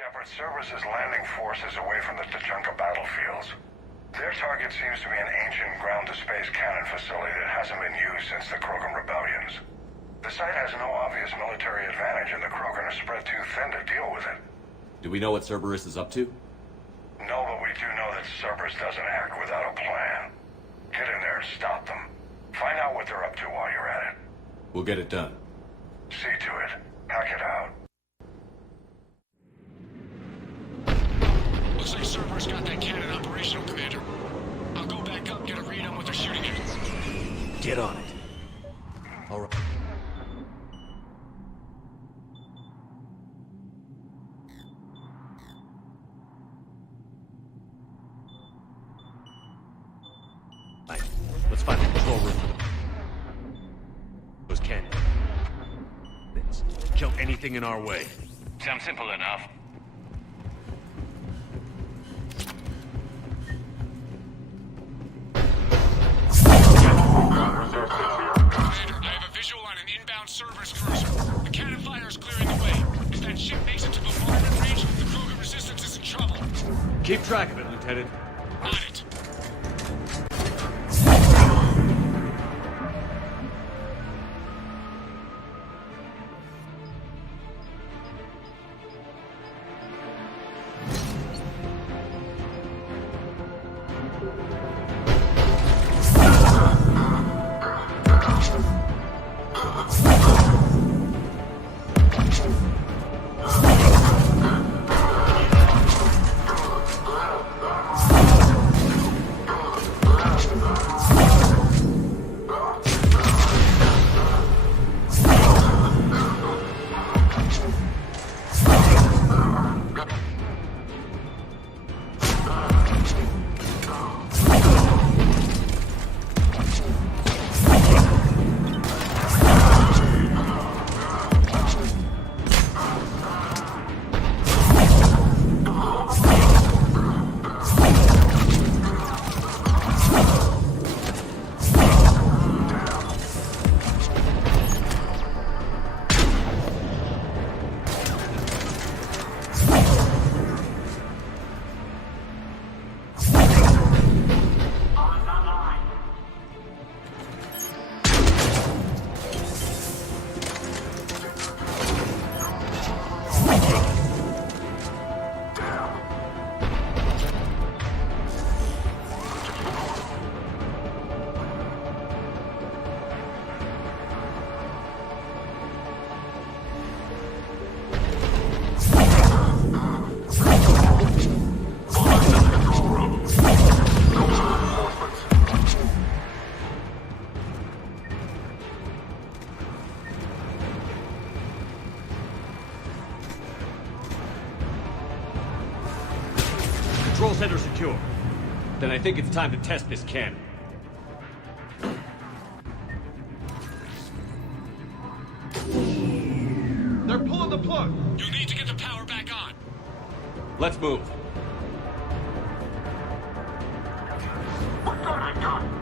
Shepard Cerberus' landing forces away from the Tuchanka battlefields. Their target seems to be an ancient ground-to-space cannon facility that hasn't been used since the Krogan rebellions. The site has no obvious military advantage, and the Krogan are spread too thin to deal with it. Do we know what Cerberus is up to? No, but we do know that Cerberus doesn't act without a plan. Get in there and stop them. Find out what they're up to while you're at it. We'll get it done. See to it. Hack it out. Looks like Cerberus got that cannon operational, Commander. I'll go back up, get a read on what they're shooting at. Get on it. All right. Let's find the control room. Those cannons. Kill anything in our way. Sounds simple enough. Commander, I have a visual on an inbound Cerberus cruiser. The cannon fire is clearing the way. If that ship makes it to bombardment range, the Krogan resistance is in trouble. Keep track of it, Lieutenant. On it. Control center secure. Then I think it's time to test this cannon. They're pulling the plug! You'll need to get the power back on. Let's move. What got I done?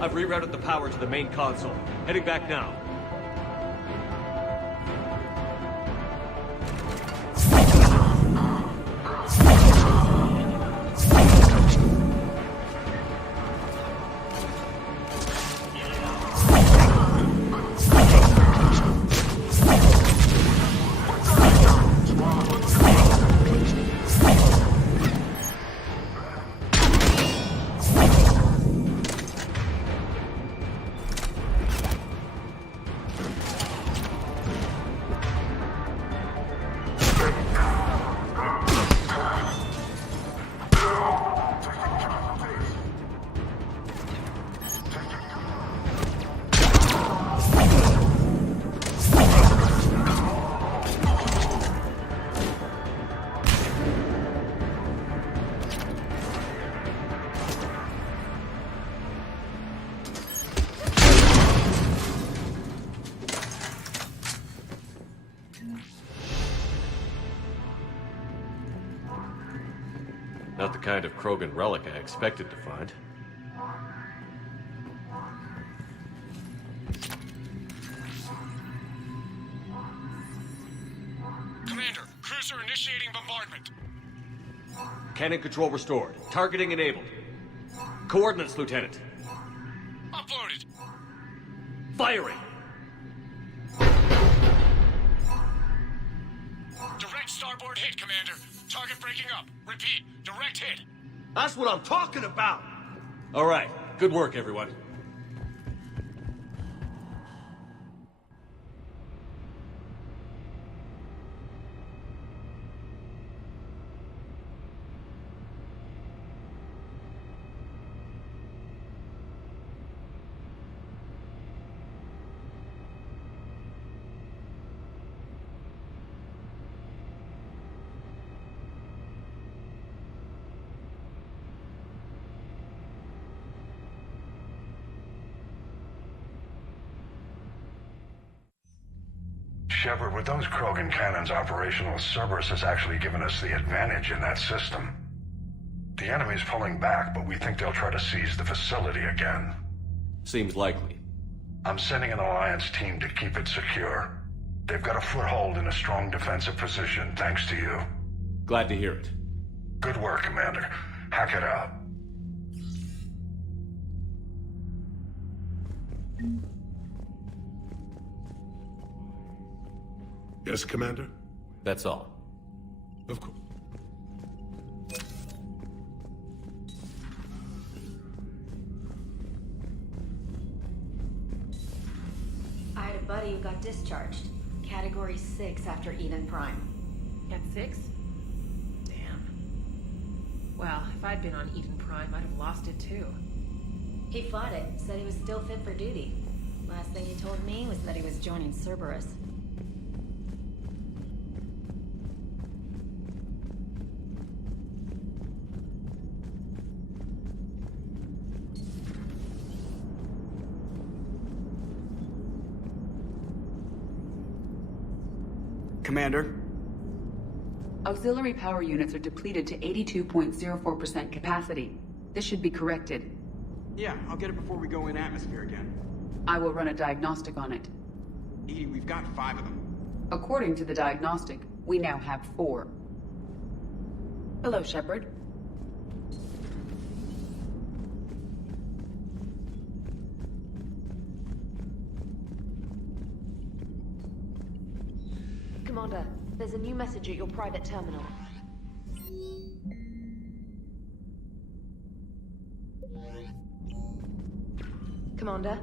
I've rerouted the power to the main console. Heading back now. Not the kind of Krogan relic I expected to find. Commander, cruiser initiating bombardment. Cannon control restored. Targeting enabled. Coordinates, Lieutenant. Uploaded. Firing! Direct starboard hit, Commander. Target breaking up. Repeat, direct hit. That's what I'm talking about! All right. Good work, everyone. Shepard, with those Krogan cannons operational, Cerberus has actually given us the advantage in that system. The enemy's pulling back, but we think they'll try to seize the facility again. Seems likely. I'm sending an Alliance team to keep it secure. They've got a foothold in a strong defensive position, thanks to you. Glad to hear it. Good work, Commander. Hack it out. Yes, Commander? That's all. Of course. I had a buddy who got discharged. Category 6 after Eden Prime. At 6? Damn. Well, if I'd been on Eden Prime, I'd have lost it too. He fought it, said he was still fit for duty. Last thing he told me was that he was joining Cerberus. Commander? Auxiliary power units are depleted to 82.04% capacity. This should be corrected. Yeah, I'll get it before we go in atmosphere again. I will run a diagnostic on it. EDI, we've got 5 of them. According to the diagnostic, we now have 4. Hello, Shepard. Commander, there's a new message at your private terminal. Commander?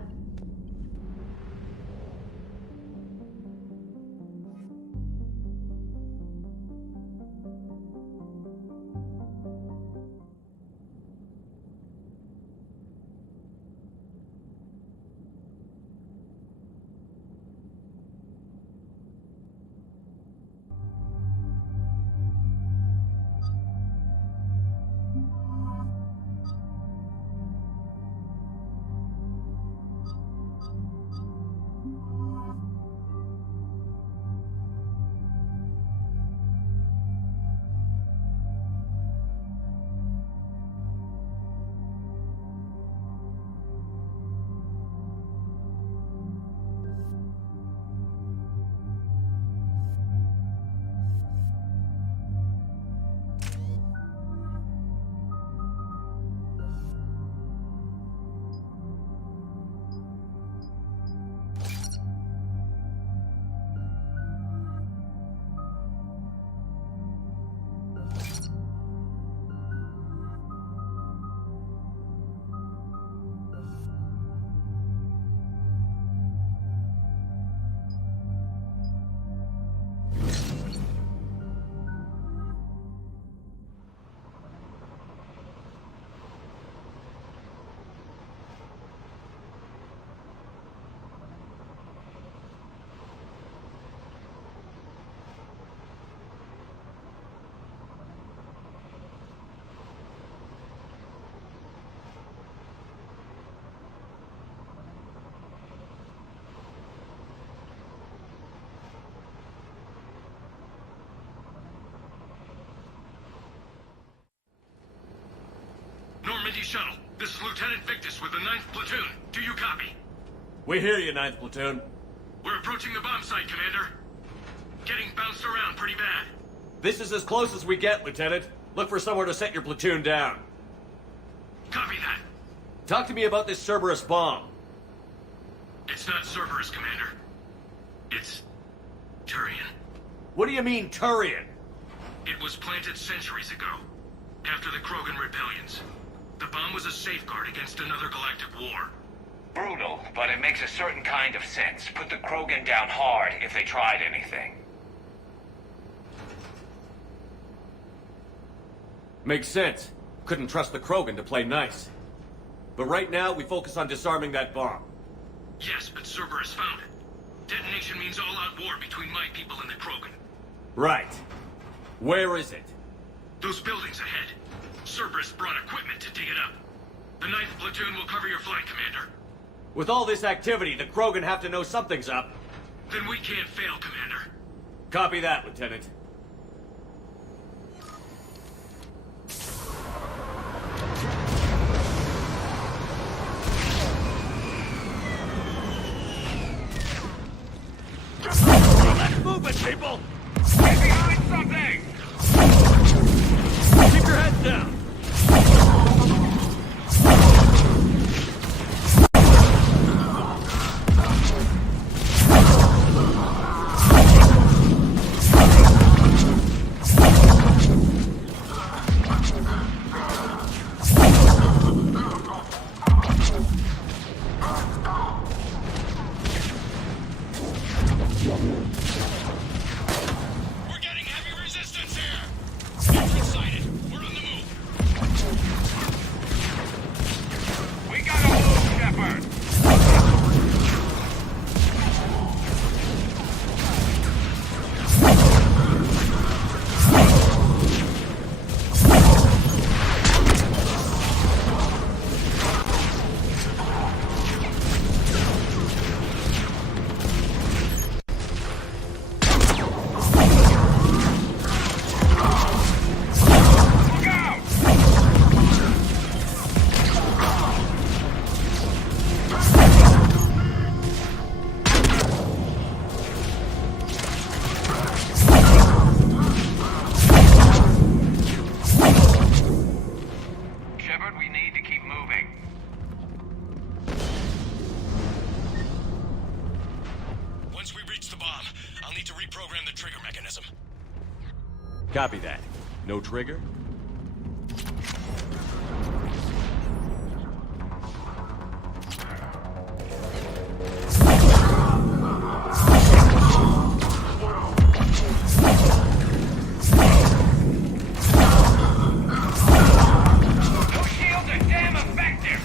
Normandy shuttle. This is Lieutenant Victus with the 9th Platoon. Do you copy? We hear you, 9th Platoon. We're approaching the bomb site, Commander. Getting bounced around pretty bad. This is as close as we get, Lieutenant. Look for somewhere to set your platoon down. Copy that. Talk to me about this Cerberus bomb. It's not Cerberus, Commander. It's Turian. What do you mean, Turian? It was planted centuries ago, after the Krogan rebellions. The bomb was a safeguard against another galactic war. Brutal, but it makes a certain kind of sense. Put the Krogan down hard if they tried anything. Makes sense. Couldn't trust the Krogan to play nice. But right now, we focus on disarming that bomb. Yes, but Cerberus found it. Detonation means all-out war between my people and the Krogan. Right. Where is it? Those buildings ahead. Cerberus brought equipment to dig it up. The 9th Platoon will cover your flank, Commander. With all this activity, the Krogan have to know something's up. Then we can't fail, Commander. Copy that, Lieutenant. Move it, people! Get behind something! Keep your heads down! We're getting heavy resistance here! Entrance sighted. We're on the move. in the trigger mechanism. Copy that. No trigger? Those shields are damn effective!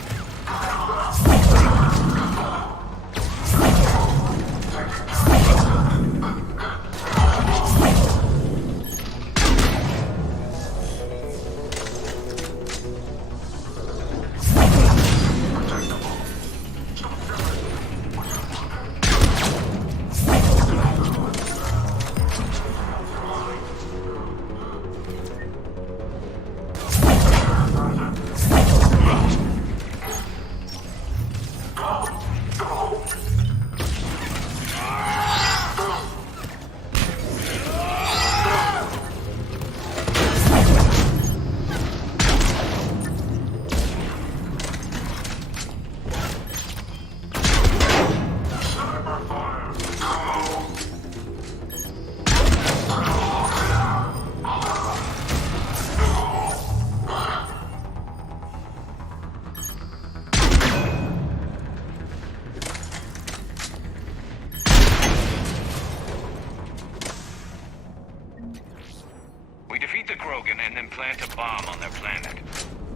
We defeat the Krogan and then plant a bomb on their planet.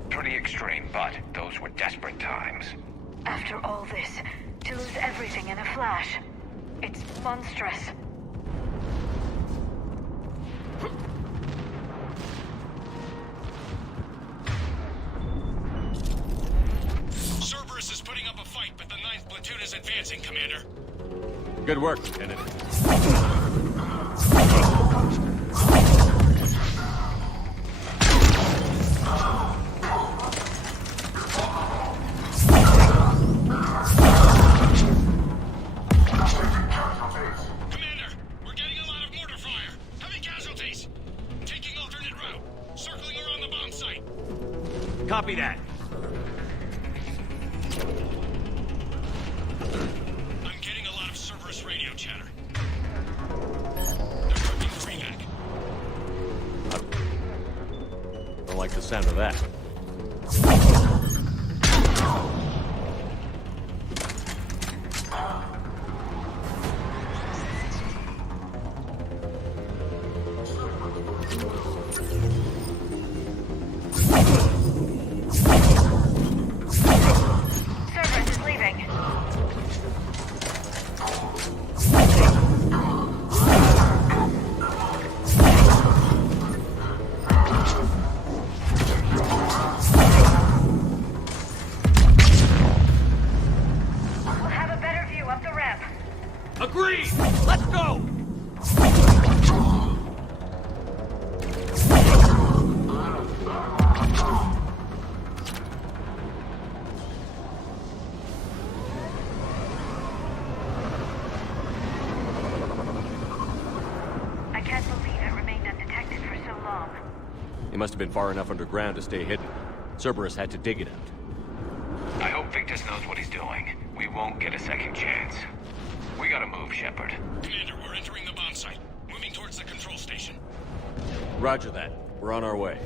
Pretty extreme, but those were desperate times. After all this, to lose everything in a flash. It's monstrous. Cerberus is putting up a fight, but the 9th platoon is advancing, Commander. Good work, Lieutenant. Commander, we're getting a lot of mortar fire. Heavy casualties. Taking alternate route. Circling around the bomb site. Copy that. I'm getting a lot of Cerberus radio chatter. They're cooking the revac. Don't like the sound of that. Cerberus is leaving. We'll have a better view up the ramp. Agreed! Let's go! I can't believe it remained undetected for so long. It must have been far enough underground to stay hidden. Cerberus had to dig it out. I hope Victus knows what he's doing. We won't get a second chance. We gotta move, Shepard. Commander, we're entering the bomb site. Moving towards the control station. Roger that. We're on our way.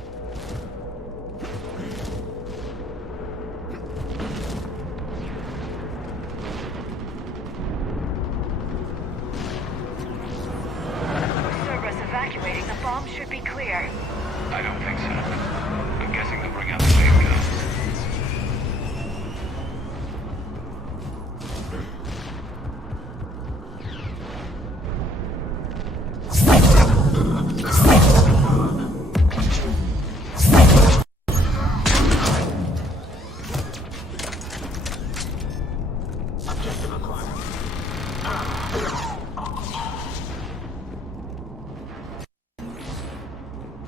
Cerberus evacuating. The bomb should be clear. I don't think so. I'm guessing they'll bring out the wave guns.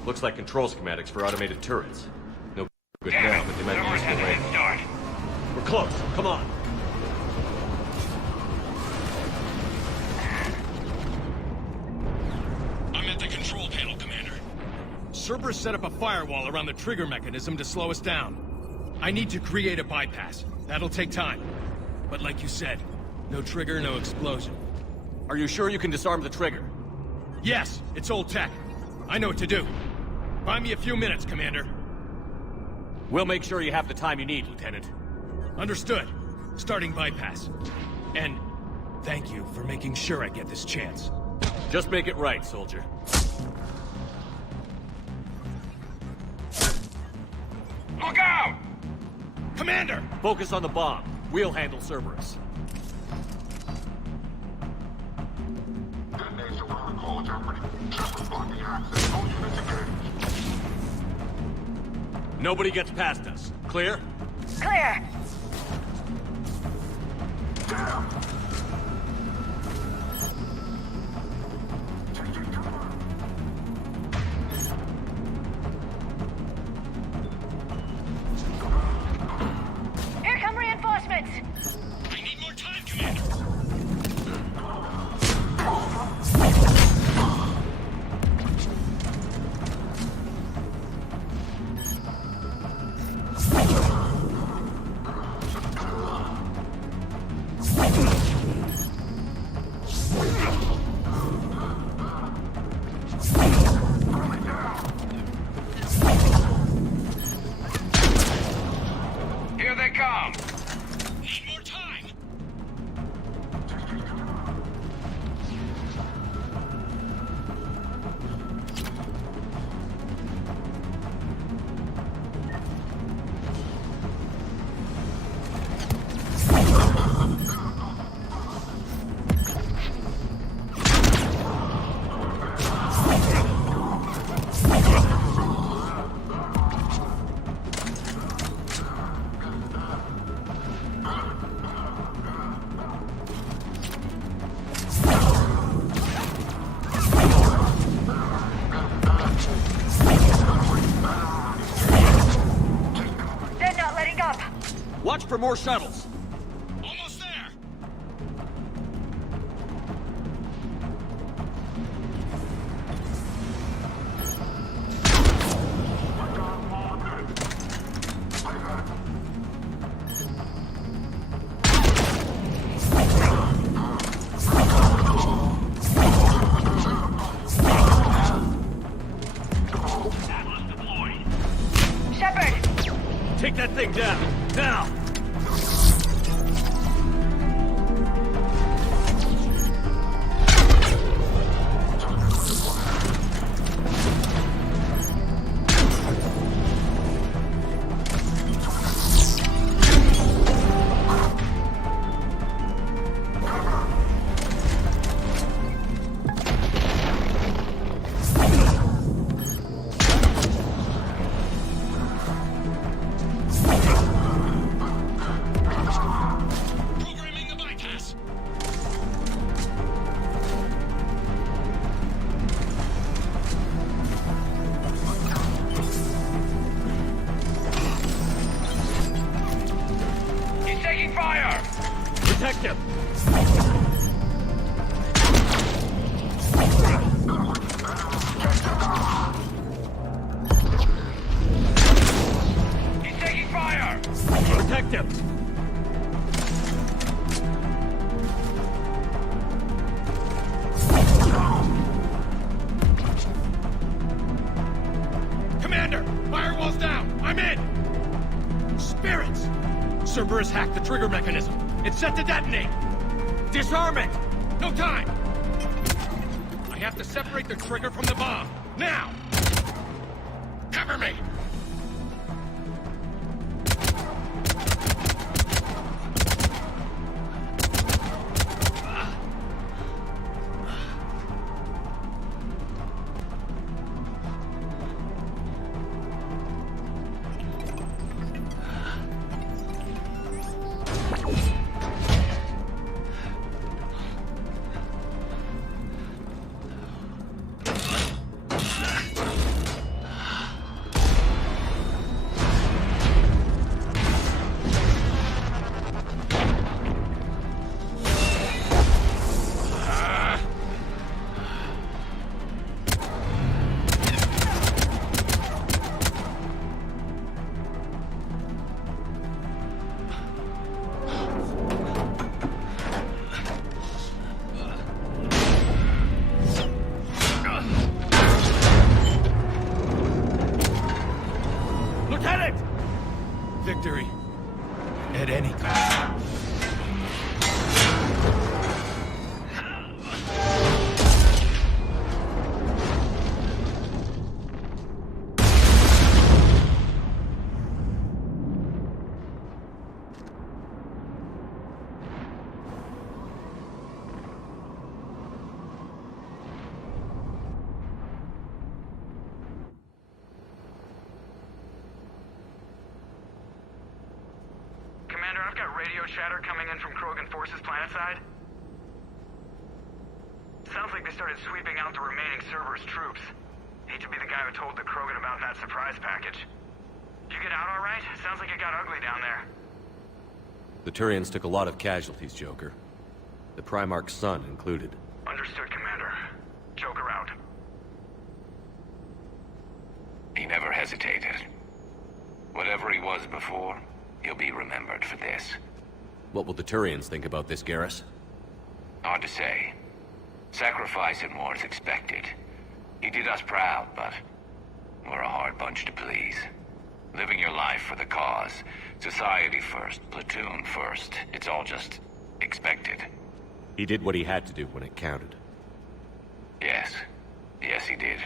Looks like control schematics for automated turrets. No good Damn now, it! but they might be Cerberus has useful a later. head start. We're close. Come on. I'm at the control panel, Commander. Cerberus set up a firewall around the trigger mechanism to slow us down. I need to create a bypass. That'll take time. But like you said, no trigger, no explosion. Are you sure you can disarm the trigger? Yes, it's old tech. I know what to do. Buy me a few minutes, Commander. We'll make sure you have the time you need, Lieutenant. Understood. Starting bypass. And thank you for making sure I get this chance. Just make it right, soldier. Look out! Commander! Focus on the bomb. We'll handle Cerberus. Nobody gets past us. Clear? Clear. Here come reinforcements. I need more time, Commander. Here they come! Need more time. They're not letting up. Watch for more shuttles. Almost there. Shepard! Take that thing down. Now! Programming the bypass. He's taking fire! Protect him! He's taking fire! Protect him! Commander! Firewall's down! I'm in! Spirits! Cerberus hacked the trigger mechanism. It's set to detonate! Disarm it! No time! I have to separate the trigger from the bomb. Now! Cover me! victory. At any cost. Commander, I've got radio chatter coming in from Krogan forces planetside. Sounds like they started sweeping out the remaining Cerberus troops. Hate to be the guy who told the Krogan about that surprise package. You get out all right? Sounds like it got ugly down there. The Turians took a lot of casualties, Joker. The Primarch's son included. Understood, Commander. Joker out. He never hesitated. Whatever he was before, he'll be remembered for this. What will the Turians think about this, Garrus? Hard to say. Sacrifice in war is expected. He did us proud, but we're a hard bunch to please. Living your life for the cause. Society first, platoon first. It's all just expected. He did what he had to do when it counted. Yes. Yes, he did.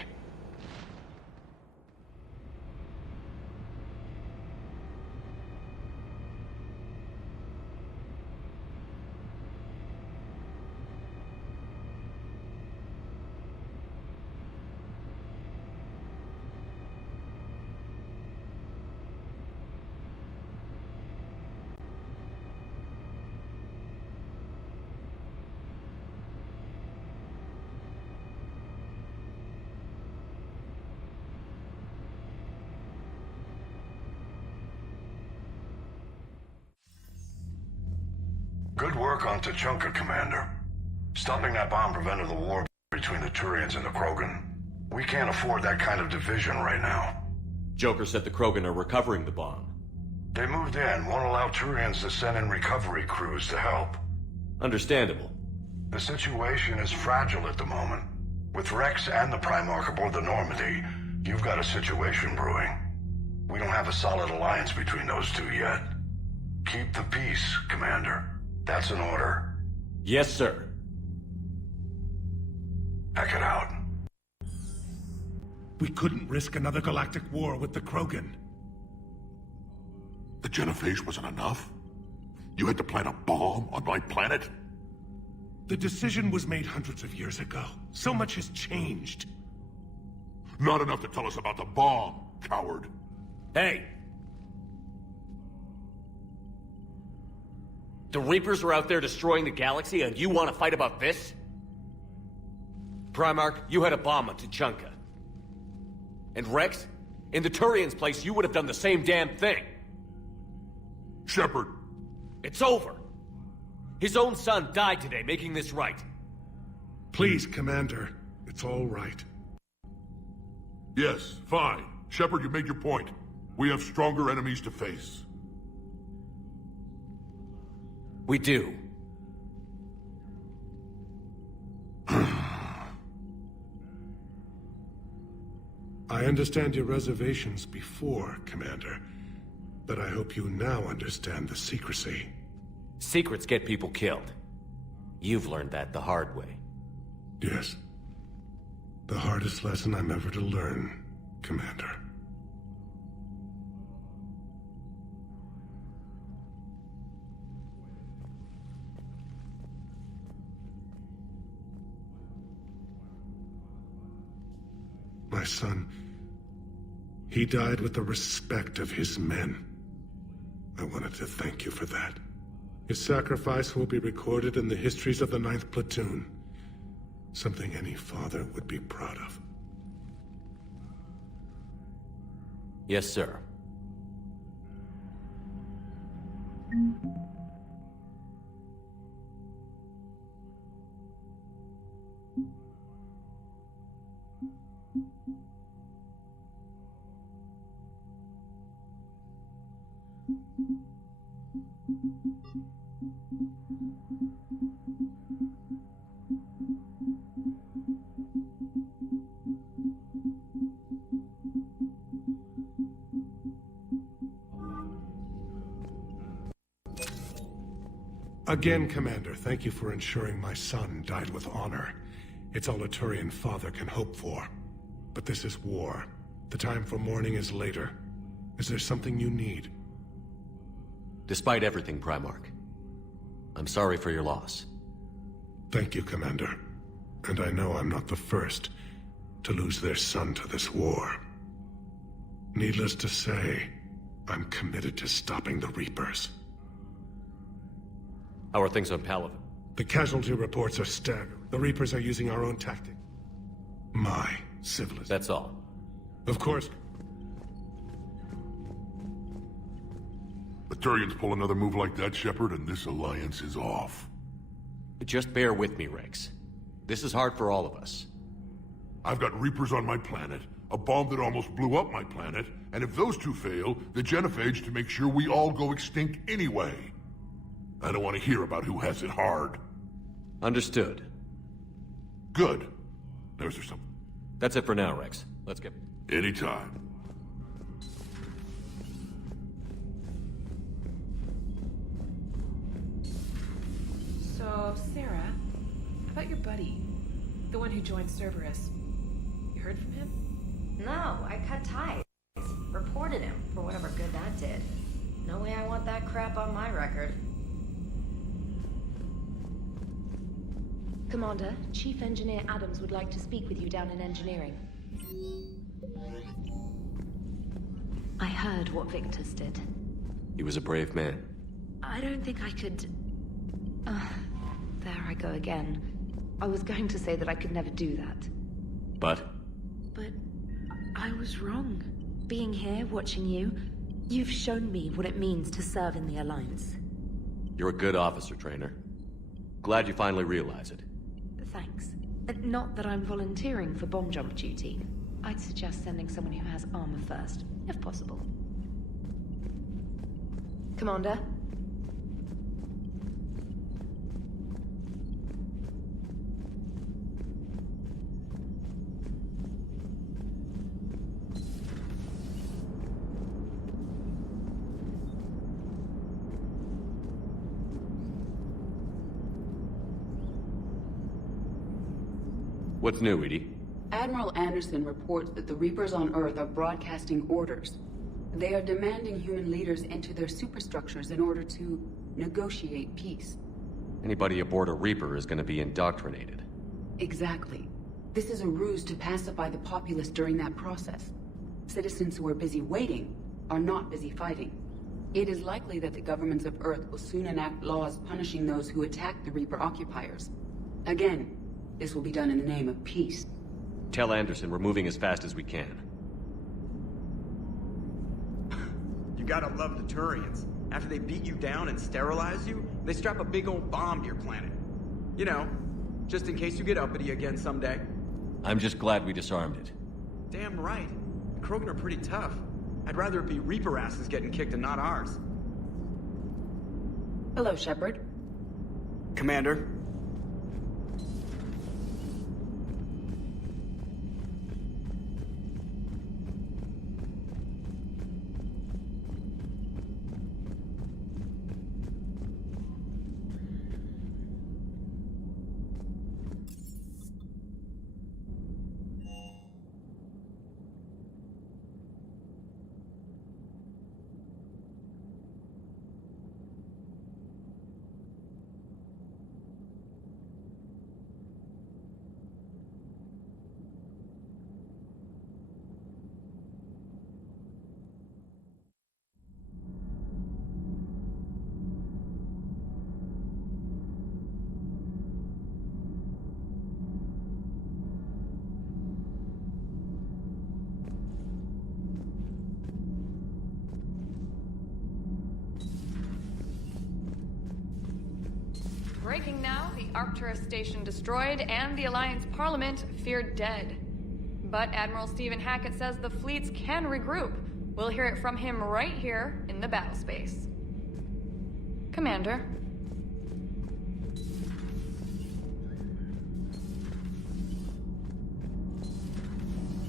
Good work on Tuchanka, Commander. Stopping that bomb prevented the war between the Turians and the Krogan. We can't afford that kind of division right now. Joker said the Krogan are recovering the bomb. They moved in, won't allow Turians to send in recovery crews to help. Understandable. The situation is fragile at the moment. With Rex and the Primarch aboard the Normandy, you've got a situation brewing. We don't have a solid alliance between those two yet. Keep the peace, Commander. That's an order. Yes, sir. Pack it out. We couldn't risk another galactic war with the Krogan. The genophage wasn't enough? You had to plant a bomb on my planet? The decision was made hundreds of years ago. So much has changed. Not enough to tell us about the bomb, coward. Hey! The Reapers are out there destroying the galaxy, and you want to fight about this? Primarch, you had a bomb on Tuchanka. And Rex, in the Turians' place, you would have done the same damn thing. Shepard! It's over. His own son died today, making this right. Please, Commander. It's all right. Yes, fine. Shepard, you made your point. We have stronger enemies to face. We do. I understand your reservations before, Commander. But I hope you now understand the secrecy. Secrets get people killed. You've learned that the hard way. Yes. The hardest lesson I'm ever to learn, Commander. My son, he died with the respect of his men. I wanted to thank you for that. His sacrifice will be recorded in the histories of the 9th Platoon. Something any father would be proud of. Yes, sir. Again, Commander, thank you for ensuring my son died with honor. It's all a Turian father can hope for. But this is war. The time for mourning is later. Is there something you need? Despite everything, Primarch, I'm sorry for your loss. Thank you, Commander. And I know I'm not the first to lose their son to this war. Needless to say, I'm committed to stopping the Reapers. How are things on Palaven? The casualty reports are staggering. The Reapers are using our own tactic. My civilization. That's all. Of course. The Turians pull another move like that, Shepard, and this alliance is off. Just bear with me, Rex. This is hard for all of us. I've got Reapers on my planet, a bomb that almost blew up my planet, and if those two fail, the genophage to make sure we all go extinct anyway. I don't want to hear about who has it hard. Understood. Good. There's something. That's it for now, Rex. Let's get... Anytime. So, Sarah, how about your buddy? The one who joined Cerberus. You heard from him? No, I cut ties. Reported him for whatever good that did. No way I want that crap on my record. Commander, Chief Engineer Adams would like to speak with you down in engineering. I heard what Victus did. He was a brave man. I don't think I could... there I go again. I was going to say that I could never do that. But I was wrong. Being here, watching you, you've shown me what it means to serve in the Alliance. you're a good officer, Trainer. Glad you finally realize it. Thanks. Not that I'm volunteering for bomb jump duty. I'd suggest sending someone who has armor first, if possible. Commander? What's new, Edie? Admiral Anderson reports that the Reapers on Earth are broadcasting orders. They are demanding human leaders enter their superstructures in order to negotiate peace. Anybody aboard a Reaper is going to be indoctrinated. Exactly. This is a ruse to pacify the populace during that process. Citizens who are busy waiting are not busy fighting. It is likely that the governments of Earth will soon enact laws punishing those who attack the Reaper occupiers. Again, this will be done in the name of peace. Tell Anderson we're moving as fast as we can. You gotta love the Turians. After they beat you down and sterilize you, they strap a big old bomb to your planet. You know, just in case you get uppity again someday. I'm just glad we disarmed it. Damn right. The Krogan are pretty tough. I'd rather it be Reaper asses getting kicked and not ours. Hello, Shepard. Commander. Breaking now, the Arcturus station destroyed and the Alliance Parliament feared dead. But Admiral Stephen Hackett says the fleets can regroup. We'll hear it from him right here in the battle space. Commander.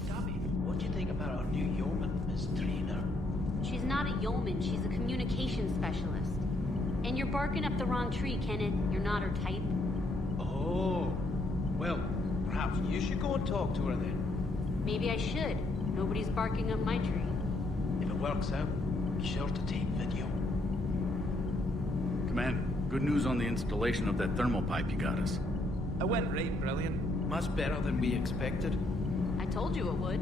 Dobby, what do you think about our new yeoman, Miss Trina? She's not a yeoman, she's a communications specialist. And you're barking up the wrong tree, Kenneth. You're not her type. Oh. Well, perhaps you should go and talk to her then. Maybe I should. Nobody's barking up my tree. If it works out, be sure to take video. Commander, good news on the installation of that thermal pipe you got us. It went right brilliant. Much better than we expected. I told you it would.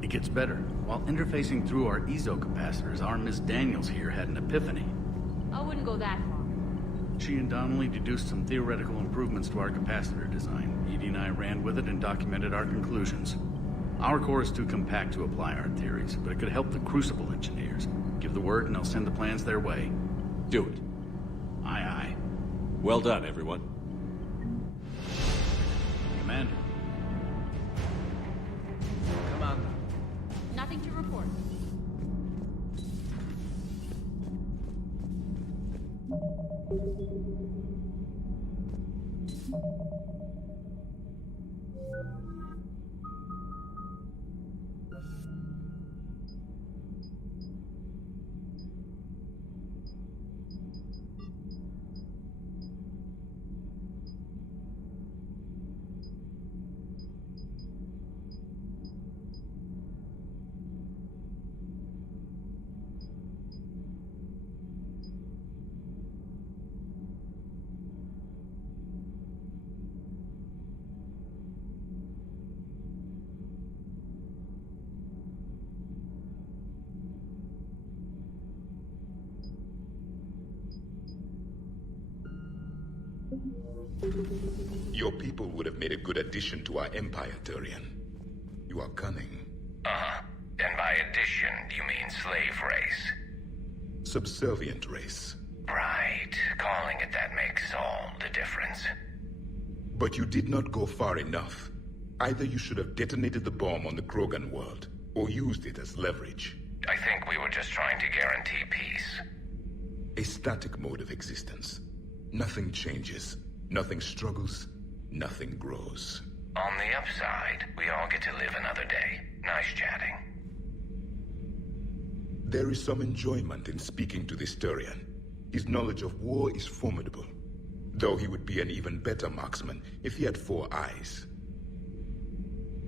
It gets better. While interfacing through our EZO capacitors, our Miss Daniels here had an epiphany. I wouldn't go that far. She and Donnelly deduced some theoretical improvements to our capacitor design. Edie and I ran with it and documented our conclusions. Our core is too compact to apply our theories, but it could help the Crucible engineers. Give the word and I'll send the plans their way. Do it. Aye, aye. Well done, everyone. Commander. Commander. Nothing to report. Your people would have made a good addition to our empire, Turian. You are cunning. Uh-huh. And by addition, you mean slave race? Subservient race. Right. Calling it that makes all the difference. But you did not go far enough. Either you should have detonated the bomb on the Krogan world, or used it as leverage. I think we were just trying to guarantee peace. A static mode of existence. Nothing changes, nothing struggles, nothing grows. On the upside, we all get to live another day. Nice chatting. There is some enjoyment in speaking to this Turian. His knowledge of war is formidable, though he would be an even better marksman if he had 4 eyes.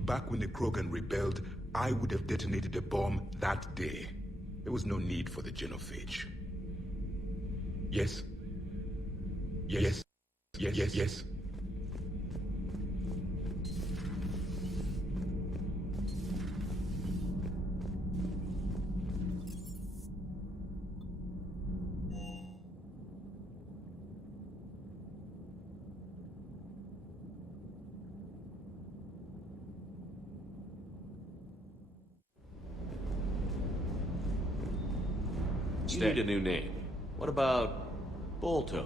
Back when the Krogan rebelled, I would have detonated a bomb that day. There was no need for the genophage. Yes? Yes. Yes. Yes. Yes. You need a new name. What about Bolto?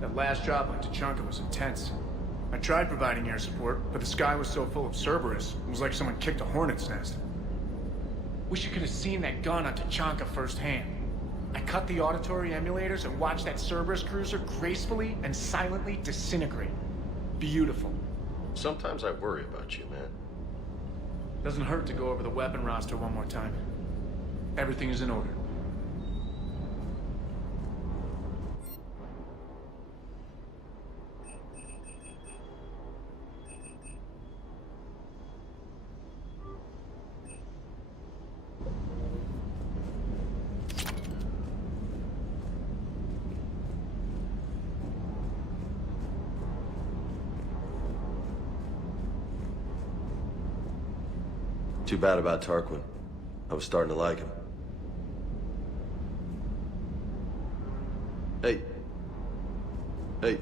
That last job on Tuchanka was intense. I tried providing air support, but the sky was so full of Cerberus, it was like someone kicked a hornet's nest. Wish you could have seen that gun on Tuchanka firsthand. I cut the auditory emulators and watched that Cerberus cruiser gracefully and silently disintegrate. Beautiful. Sometimes I worry about you, man. Doesn't hurt to go over the weapon roster one more time. Everything is in order. Too bad about Tarquin. I was starting to like him. Hey. Hey.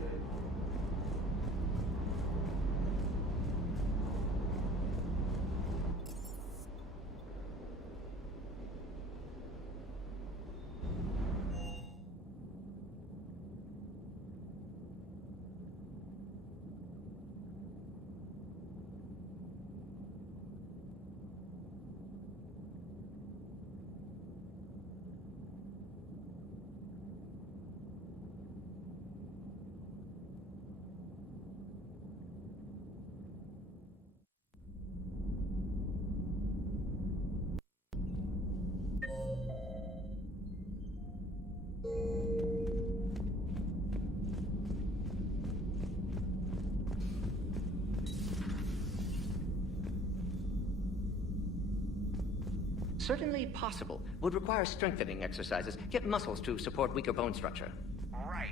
Certainly possible. Would require strengthening exercises. Get muscles to support weaker bone structure. Right.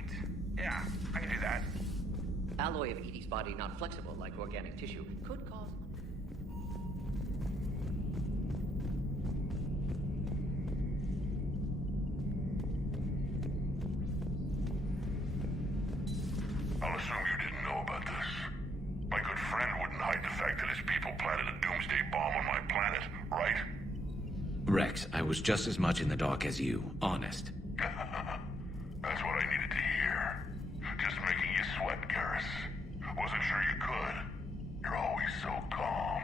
Yeah, I can do that. Alloy of Edie's body not flexible like organic tissue could cause... I'll assume you didn't know about this. My good friend wouldn't hide the fact that his people planted a doomsday bomb on my planet, right? Rex, I was just as much in the dark as you. Honest. That's what I needed to hear. Just making you sweat, Garrus. Wasn't sure you could. You're always so calm.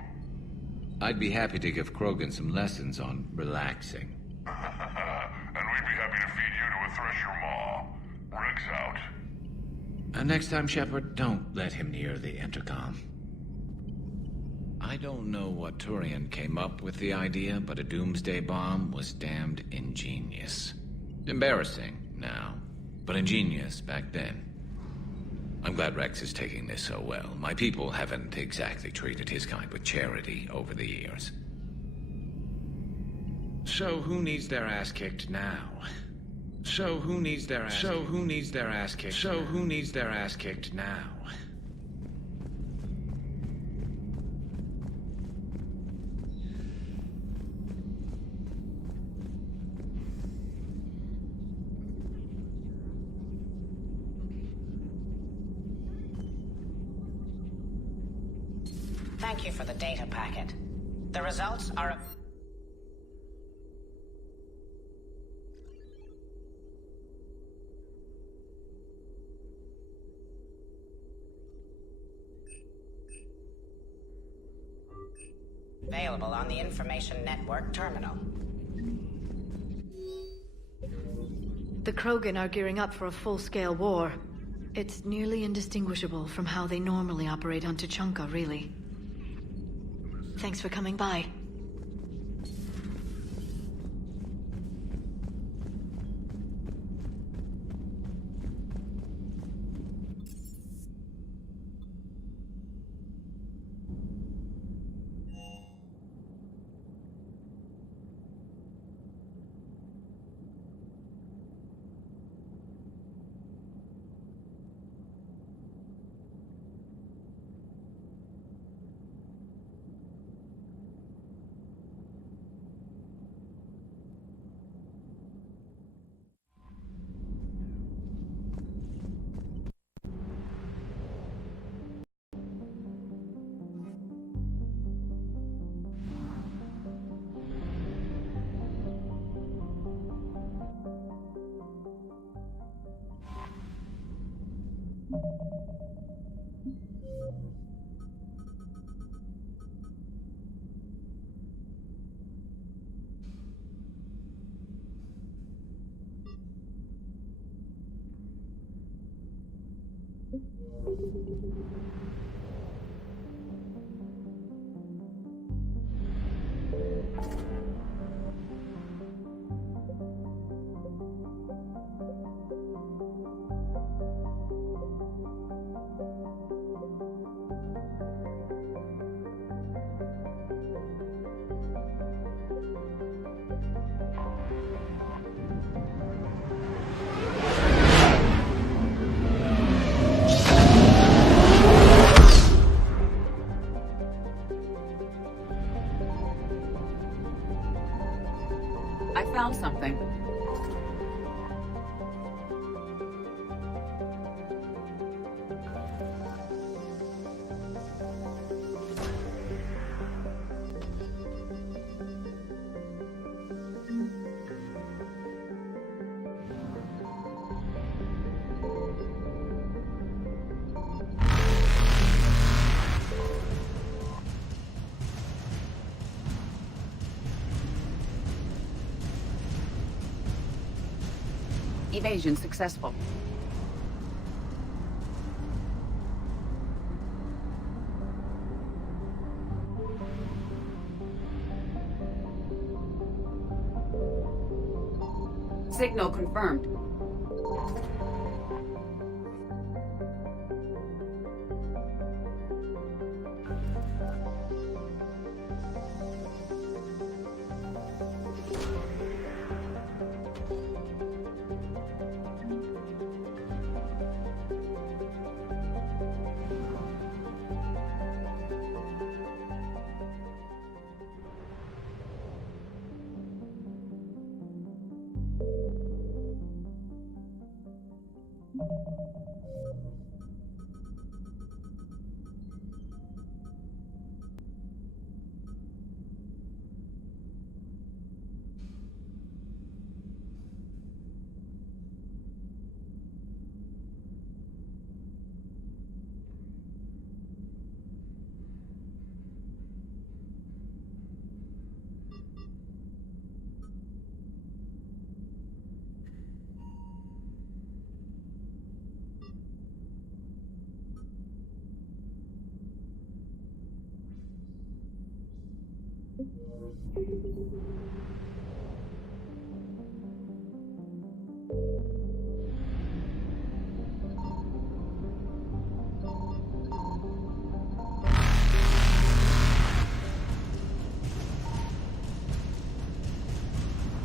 I'd be happy to give Krogan some lessons on relaxing. And we'd be happy to feed you to a thresher maw. Rex out. Next time, Shepard, don't let him near the intercom. I don't know what Turian came up with the idea, but a doomsday bomb was damned ingenious. Embarrassing now, but ingenious back then. I'm glad Rex is taking this so well. My people haven't exactly treated his kind with charity over the years. So who needs their ass kicked now? So who needs their ass kicked now? Thank you for the data packet. The results are... available on the Information Network terminal. The Krogan are gearing up for a full-scale war. It's nearly indistinguishable from how they normally operate on Tuchanka, really. Thanks for coming by. I found something. Evasion successful. Signal confirmed.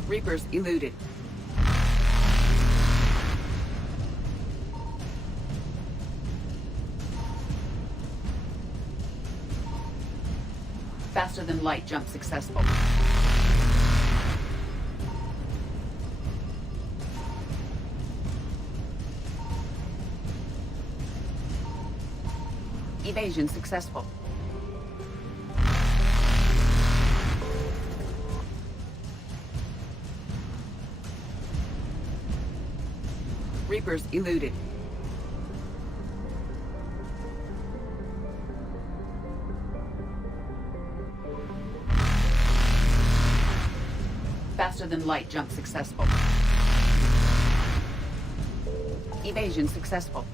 Reapers eluded. Faster than light jump successful. Evasion successful. Reapers eluded. Faster than light jump successful. Evasion successful.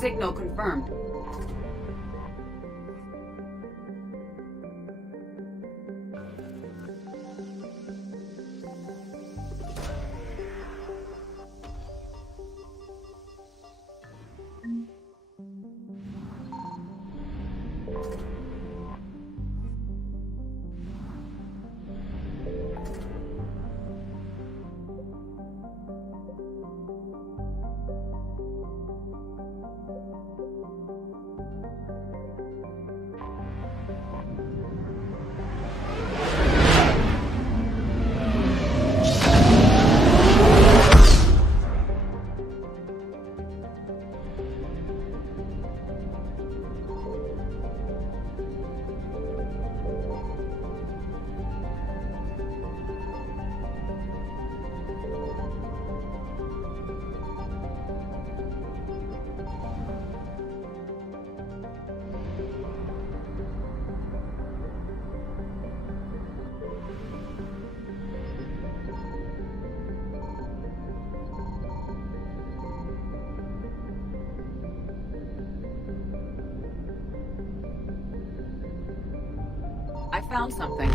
Signal confirmed. I found something.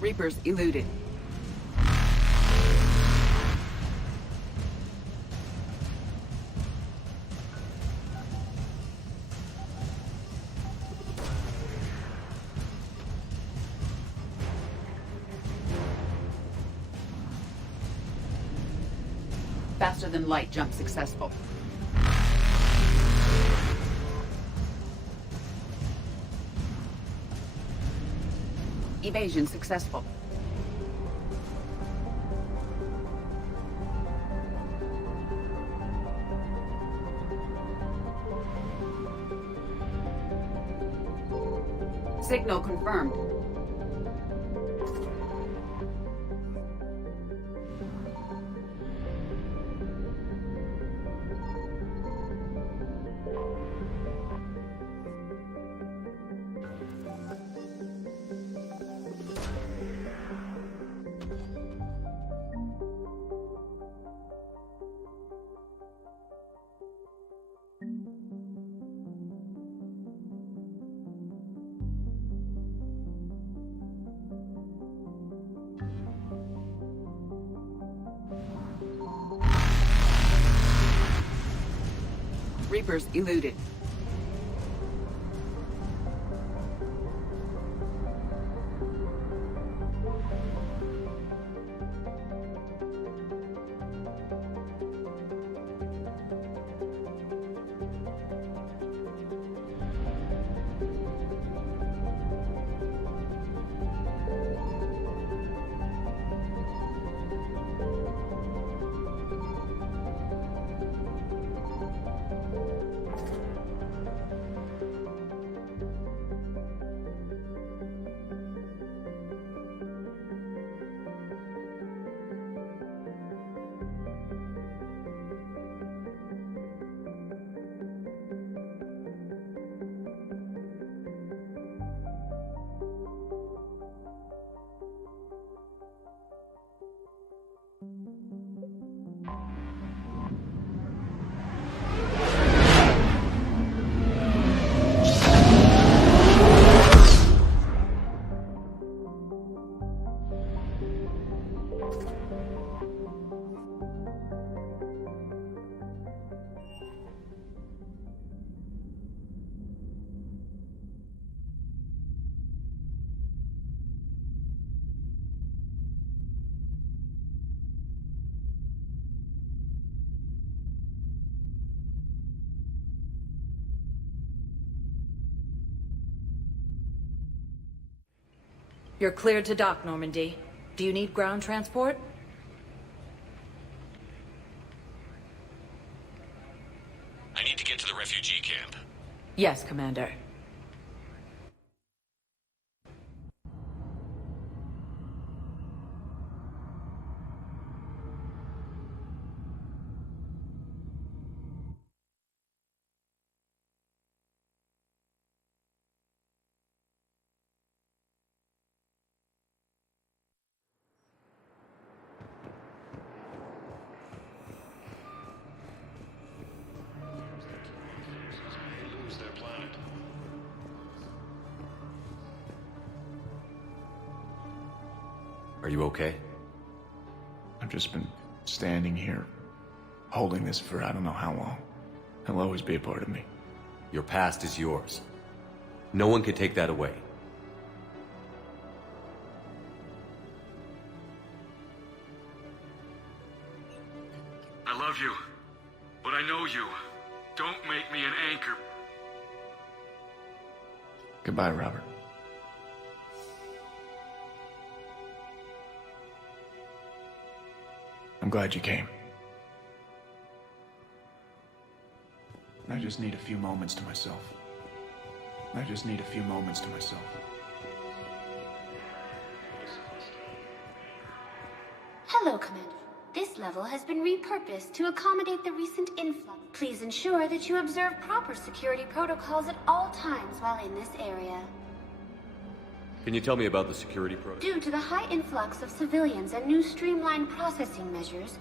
Reapers eluded. Faster than light jump successful. Evasion successful. Signal confirmed. Reapers eluded. You're cleared to dock, Normandy. Do you need ground transport? I need to get to the refugee camp. Yes, Commander. Are you okay? I've just been standing here, holding this for I don't know how long. It'll always be a part of me. Your past is yours. No one can take that away. I love you, but I know you. Don't make me an anchor. Goodbye, Robert. I'm glad you came. I just need a few moments to myself. I just need a few moments to myself. Hello, Commander. This level has been repurposed to accommodate the recent influx. Please ensure that you observe proper security protocols at all times while in this area. Can you tell me about the security protocol? Due to the high influx of civilians and new streamlined processing measures,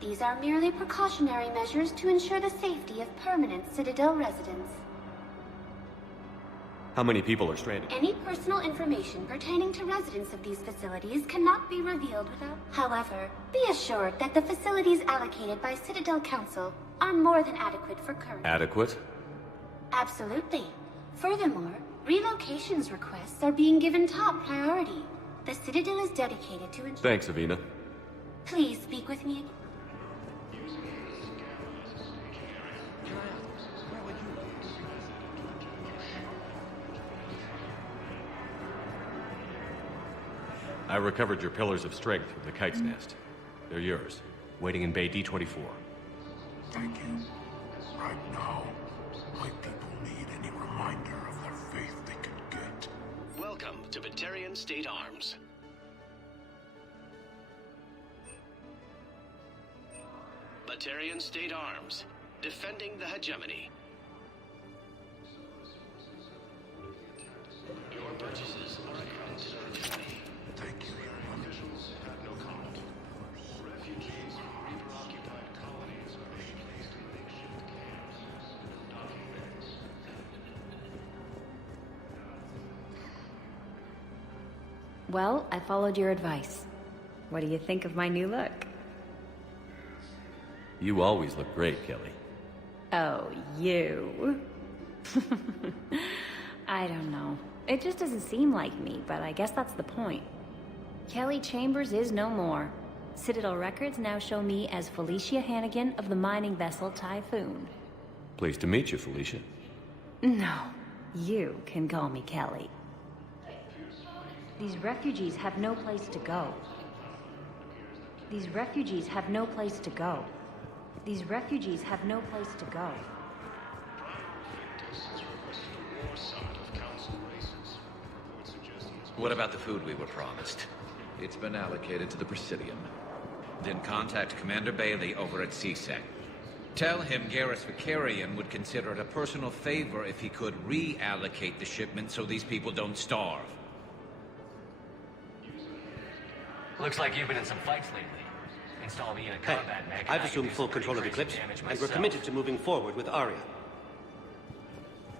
these are merely precautionary measures to ensure the safety of permanent Citadel residents. How many people are stranded? Any personal information pertaining to residents of these facilities cannot be revealed without... However, be assured that the facilities allocated by Citadel Council are more than adequate for current... Adequate? Absolutely. Furthermore, relocations requests are being given top priority. The Citadel is dedicated to... Thanks, Avina. Please speak with me again. I recovered your pillars of strength from the kite's nest. They're yours, waiting in Bay D-24. Thank you. Right now, my people need any reminder of their faith they can get. Welcome to Batarian State Arms. Batarian State Arms, defending the hegemony. Your purchases are accounted for. Thank you. Officials have no comment. Refugees from reaper-occupied colonies are being placed in makeshift camps. Docking beds. Well, I followed your advice. What do you think of my new look? You always look great, Kelly. Oh, you. I don't know. It just doesn't seem like me, but I guess that's the point. Kelly Chambers is no more. Citadel records now show me as Felicia Hannigan of the mining vessel Typhoon. Pleased to meet you, Felicia. No, you can call me Kelly. These refugees have no place to go. These refugees have no place to go. These refugees have no place to go. What about the food we were promised? It's been allocated to the Presidium. Then contact Commander Bailey over at CSEC. Tell him Garrus Vicarian would consider it a personal favor if he could reallocate the shipment so these people don't starve. Looks like you've been in some fights lately. Install me in a Hey, combat mech. I've assumed full control of Eclipse, and we're committed to moving forward with Arya.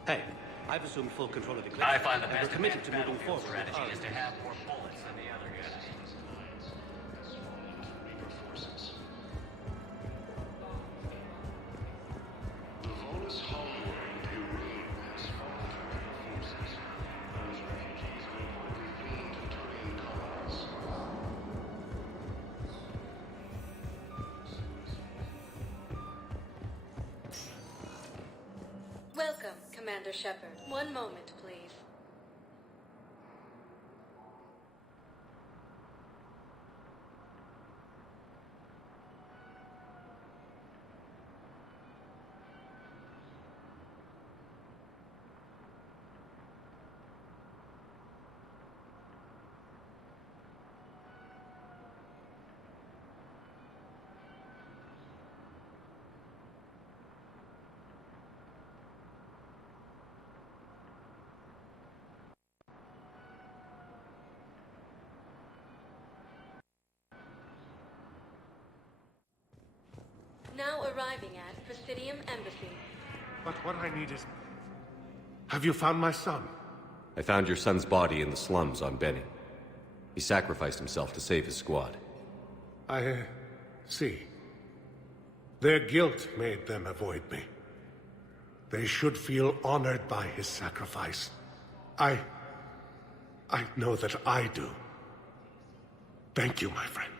Hey, I've assumed full control of Eclipse, I find the and we're best committed to moving battlefield forward with strategy Arya. is to have more bullets than the other guy. The Volus homeworld, Irene, has fallen to rebel forces. Those refugees have reconvened in Turian colonies. Welcome, Commander Shepard. One moment, please. Now arriving at Presidium Embassy. But what I need is... Have you found my son? I found your son's body in the slums on Benny. He sacrificed himself to save his squad. I see. Their guilt made them avoid me. They should feel honored by his sacrifice. I know that I do. Thank you, my friend.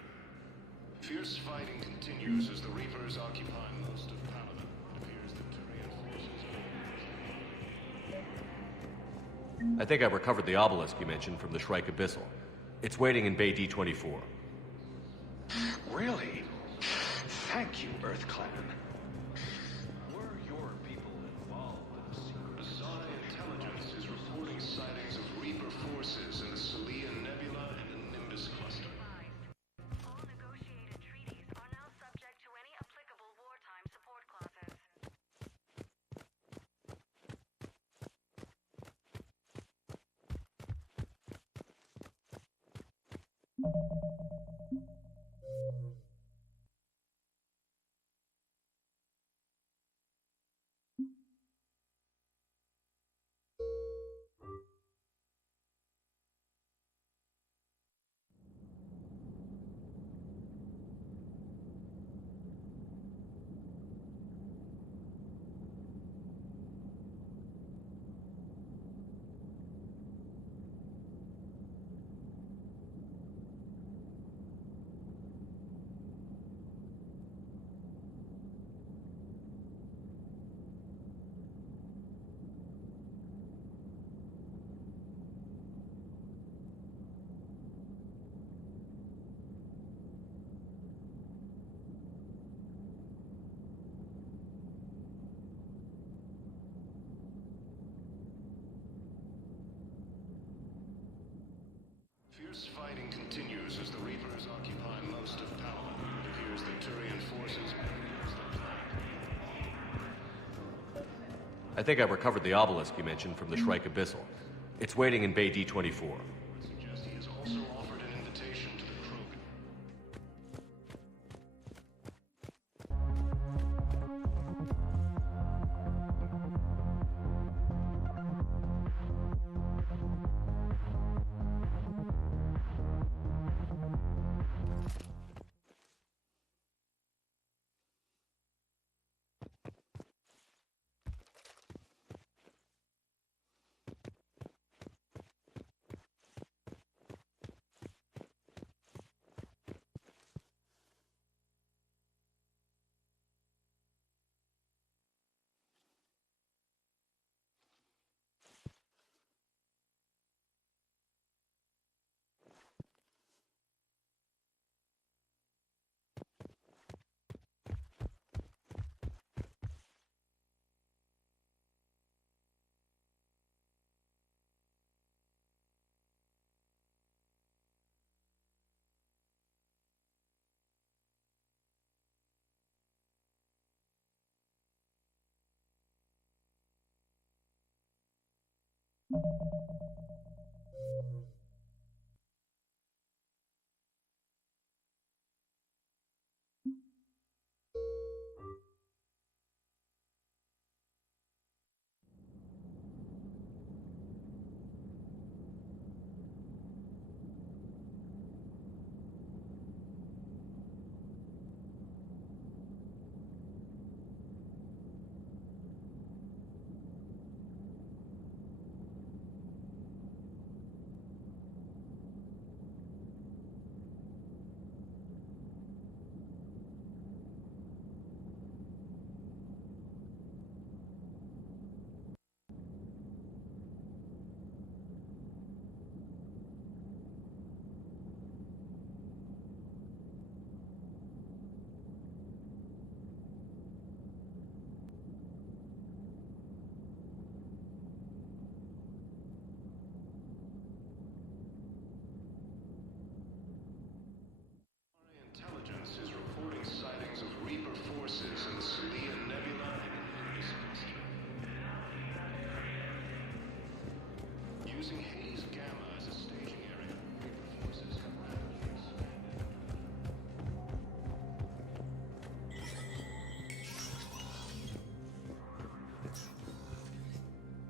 Fierce fighting continues as the Reapers occupy most of Paladin. It appears that Turian forces... I think I recovered the obelisk you mentioned from the Shrike Abyssal. It's waiting in Bay D-24. Really? Thank you, Earth Clan. Were your people involved in the secret? The Psi intelligence is reporting sightings of Reaper forces in the Celian Nebula and the Nimbus cluster. Fierce fighting continues as the Reapers occupy most of Paladin. It appears that Turian forces may use the planet. I think I recovered the obelisk you mentioned from the Shrike Abyssal. It's waiting in Bay D-24. Suggest he has also offered an invitation to the Krogan.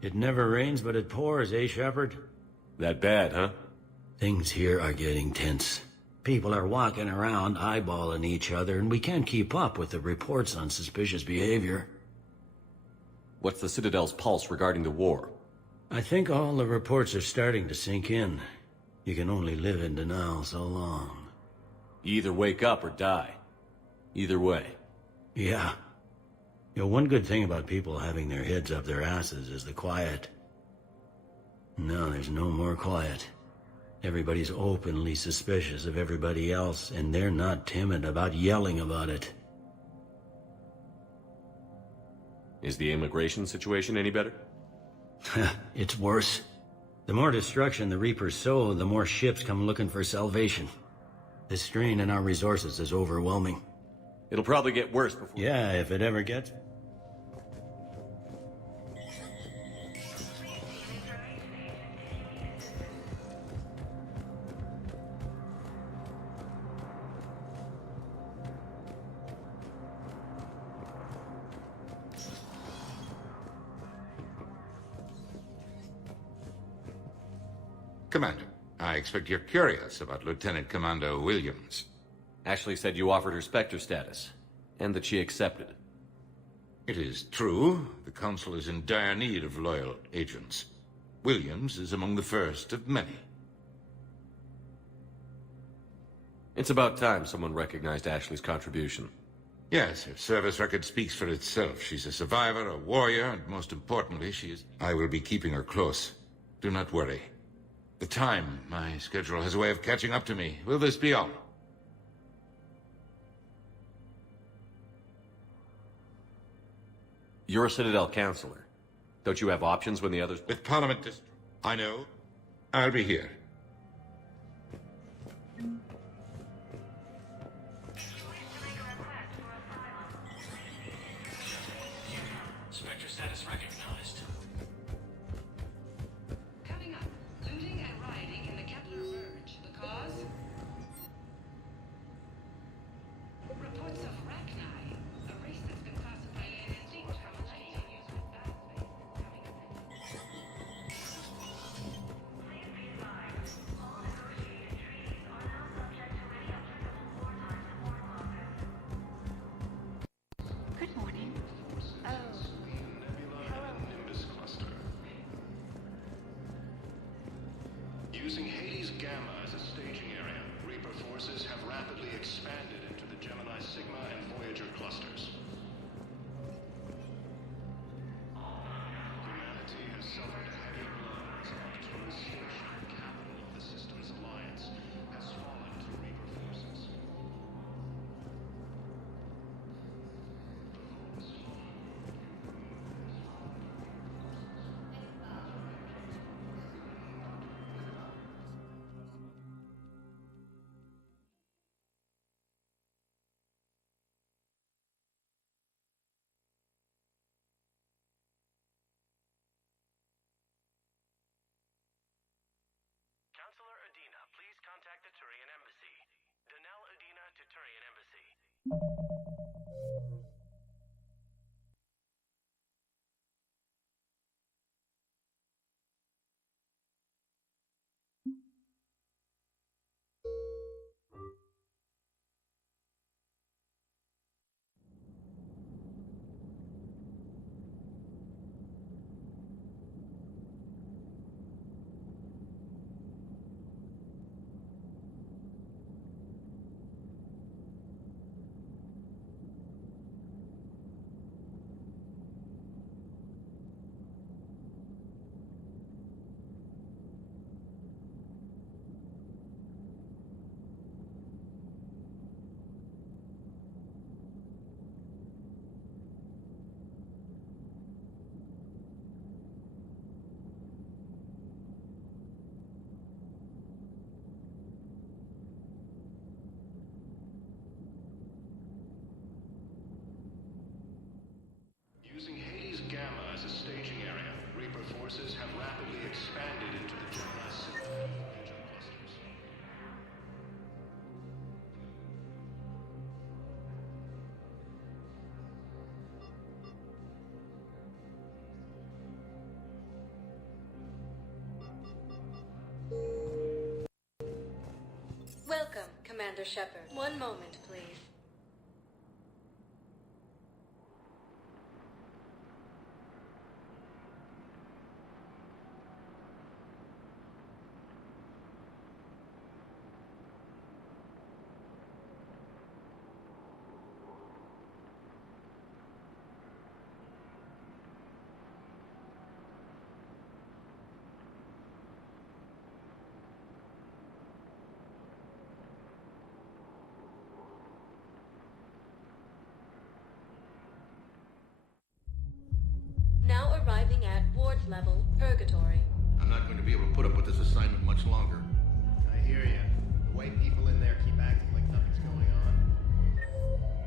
It never rains, but it pours, eh, Shepard? That bad, huh? Things here are getting tense. People are walking around eyeballing each other, and we can't keep up with the reports on suspicious behavior. What's the Citadel's pulse regarding the war? I think all the reports are starting to sink in. You can only live in denial so long. You either wake up or die. Either way. Yeah. You know, one good thing about people having their heads up their asses is the quiet. Now there's no more quiet. Everybody's openly suspicious of everybody else, and they're not timid about yelling about it. Is the immigration situation any better? It's worse. The more destruction the Reapers sow, the more ships come looking for salvation. The strain on our resources is overwhelming. It'll probably get worse before... Yeah, if it ever gets... Commander, I expect you're curious about Lieutenant Commander Williams. Ashley said you offered her Spectre status, and that she accepted. It is true. The Council is in dire need of loyal agents. Williams is among the first of many. It's about time someone recognized Ashley's contribution. Yes, her service record speaks for itself. She's a survivor, a warrior, and most importantly, she is... I will be keeping her close. Do not worry. The time, my schedule has a way of catching up to me. Will this be all? You're a Citadel counselor. Don't you have options when the others... With Parliament I know. I'll be here. Spectre status recognized. Coming up, looting and rioting in the Kepler Verge. The cause? Reports of Rachni, a race that's been classified as extinct from a light used with battle space. Please be advised, all negotiated treaties are now subject to any applicable wartime support clauses. Good morning. Using Hades Gamma as a staging area, Reaper forces have rapidly expanded into the Gemini Sigma and Voyager clusters. Humanity has suffered heavy blows as Arcturus Station, capital of the system's alliance, has fallen to Reaper forces. Counselor Adina, please contact the Turian Embassy. Danelle Adina to Turian Embassy. Using Hades Gamma as a staging area, Reaper forces have rapidly expanded into the Gemini Sigma and Voyager clusters. Commander Shepard. One moment, please. Now arriving at ward level purgatory. I'm not going to be able to put up with this assignment much longer. I hear you. The way people in there keep acting like nothing's going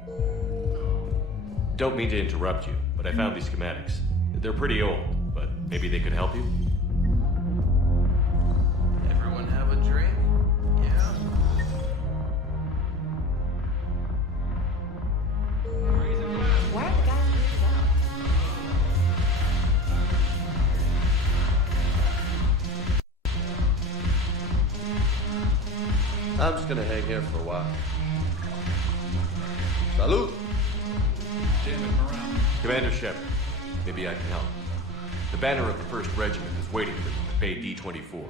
on. Don't mean to interrupt you, but I found these schematics. They're pretty old, but maybe they could help you? Everyone have a drink? Yeah? Where are the guys moved out? I'm just gonna hang here for a while. Salute! Commander Shepard, maybe I can help. The banner of the 1st Regiment is waiting for you at Bay D-24.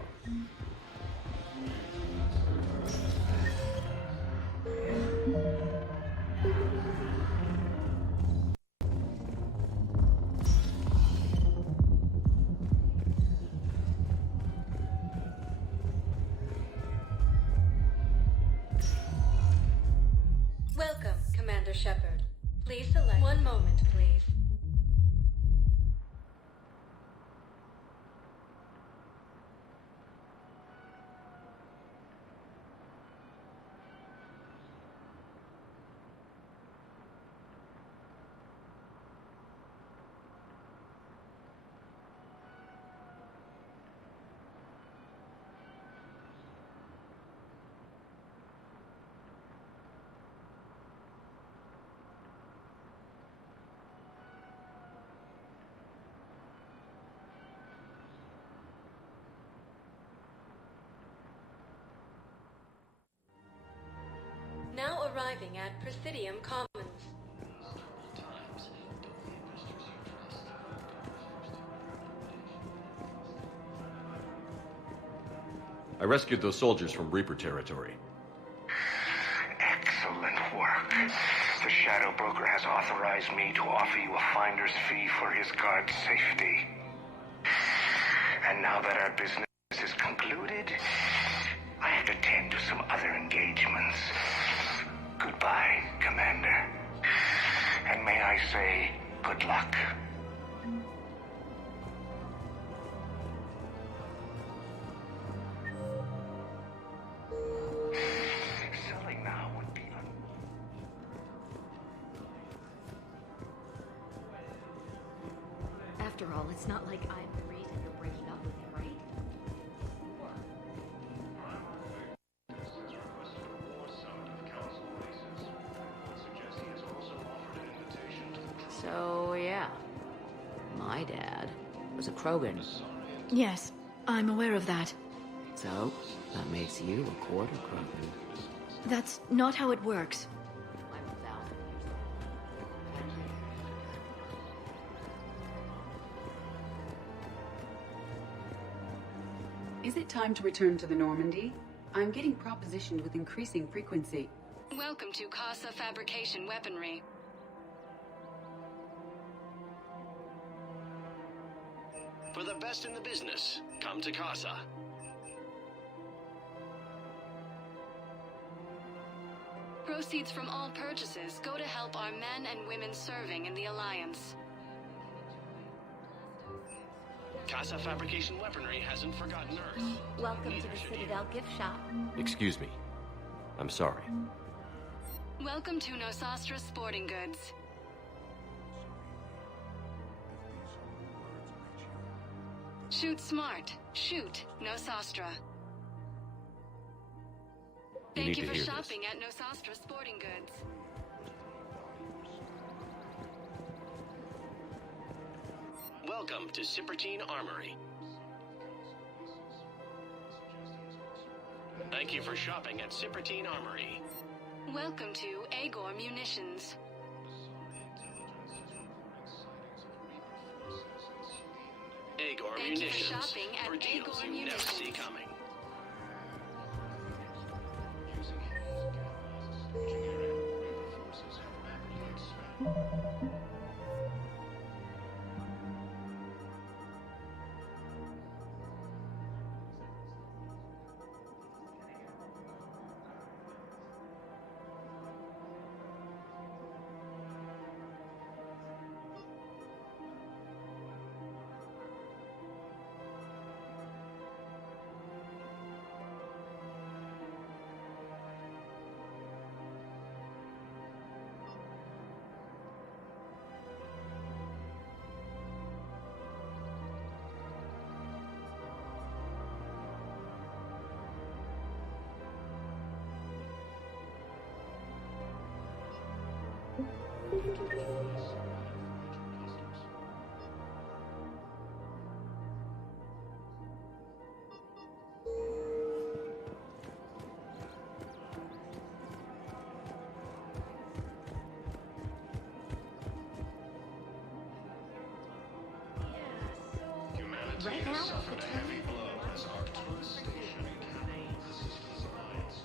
Welcome, Commander Shepard. Please select. One moment, please. Now arriving at Presidium Commons. I rescued those soldiers from Reaper territory. Excellent work. The Shadow Broker has authorized me to offer you a finder's fee for his guard's safety. And now that our business is concluded, I have to tend to some other engagements. Goodbye, Commander. And may I say, good luck. Selling now would be After all, it's not like I'm the reason you're breaking up with him, right? So, yeah. My dad was a Krogan. Yes, I'm aware of that. So, that makes you a quarter Krogan. That's not how it works. Is it time to return to the Normandy? I'm getting propositioned with increasing frequency. Welcome to Casa Fabrication Weaponry. For the best in the business, come to Casa. Proceeds from all purchases go to help our men and women serving in the Alliance. Casa Fabrication Weaponry hasn't forgotten Earth. Welcome to the Citadel gift shop. Excuse me. I'm sorry. Welcome to Nosastra Sporting Goods. Shoot smart. Shoot Nosastra. You Thank need you to for hear shopping at Nosastra Sporting Goods. Welcome to Cypergene Armory. Thank you for shopping at Cipertine Armory. Welcome to Agor Munitions. Agor Thank you for Munitions. shopping at For deals Agor you never Munitions. see coming. Right now, suffered a heavy blow as Arcturus station encountered the Resistance Alliance.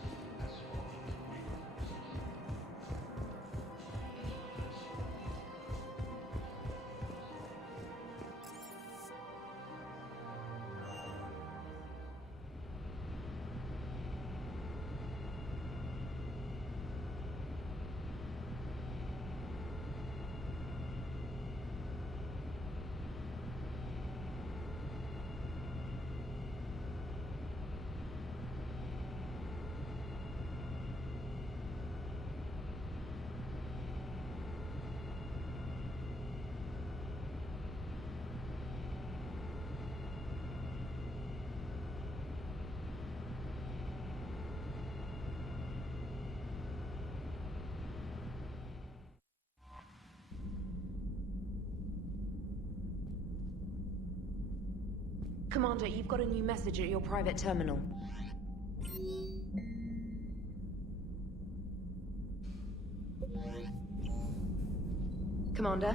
Commander, you've got a new message at your private terminal. Commander?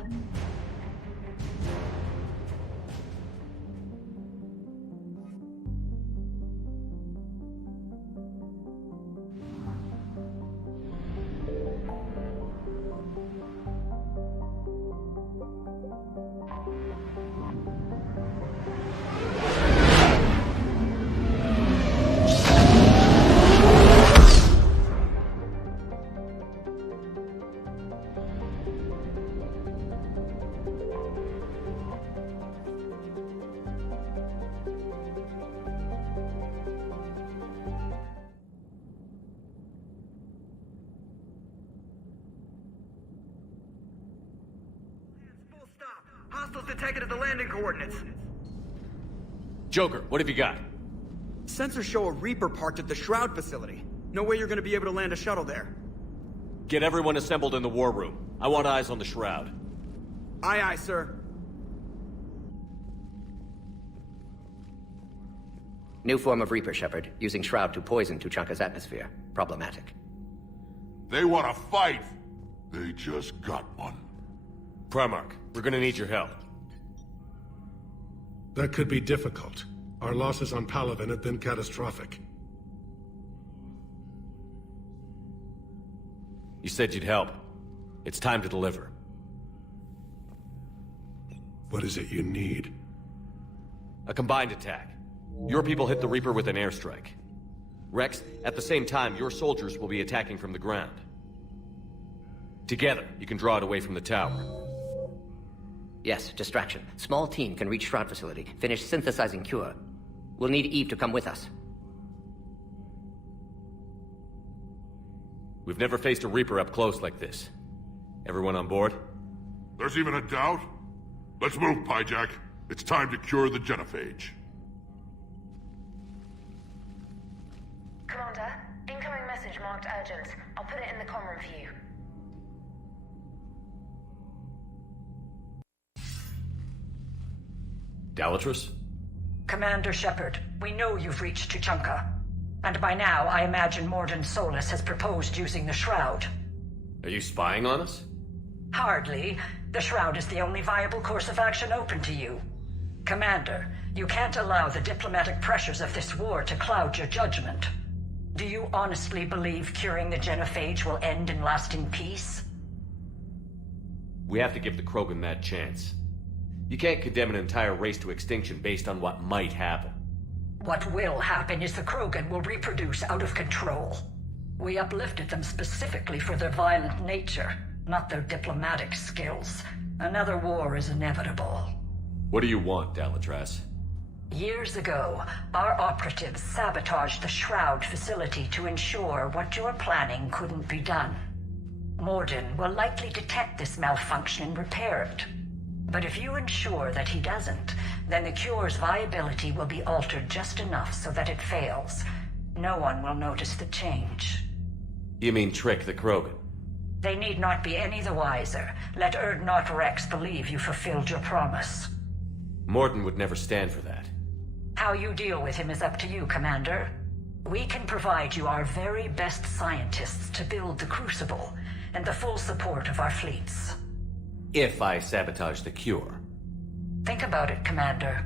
Hostiles detected at the landing coordinates. Joker, what have you got? Sensors show a Reaper parked at the Shroud facility. No way you're gonna be able to land a shuttle there. Get everyone assembled in the war room. I want eyes on the Shroud. Aye, aye, sir. New form of Reaper, Shepard, using Shroud to poison Tuchanka's atmosphere. Problematic. They want to fight. They just got one. Primarch, we're gonna need your help. That could be difficult. Our losses on Palaven have been catastrophic. You said you'd help. It's time to deliver. What is it you need? A combined attack. Your people hit the Reaper with an airstrike. Rex, at the same time, your soldiers will be attacking from the ground. Together, you can draw it away from the tower. Yes, distraction. Small team can reach Shroud facility, finish synthesizing cure. We'll need Eve to come with us. We've never faced a Reaper up close like this. Everyone on board? There's even a doubt? Let's move, Pyjack. It's time to cure the genophage. Commander, incoming message marked urgent. I'll put it in the comm room for you. Dalatrus? Commander Shepard, we know you've reached Tuchanka. And by now, I imagine Morden Solus has proposed using the Shroud. Are you spying on us? Hardly. The Shroud is the only viable course of action open to you. Commander, you can't allow the diplomatic pressures of this war to cloud your judgment. Do you honestly believe curing the genophage will end in lasting peace? We have to give the Krogan that chance. You can't condemn an entire race to extinction based on what might happen. What will happen is the Krogan will reproduce out of control. We uplifted them specifically for their violent nature, not their diplomatic skills. Another war is inevitable. What do you want, Dalatras? Years ago, our operatives sabotaged the Shroud facility to ensure what you were planning couldn't be done. Morden will likely detect this malfunction and repair it. But if you ensure that he doesn't, then the cure's viability will be altered just enough so that it fails. No one will notice the change. You mean trick the Krogan? They need not be any the wiser. Let Urdnot Rex believe you fulfilled your promise. Morden would never stand for that. How you deal with him is up to you, Commander. We can provide you our very best scientists to build the Crucible, and the full support of our fleets. If I sabotage the cure. Think about it, Commander.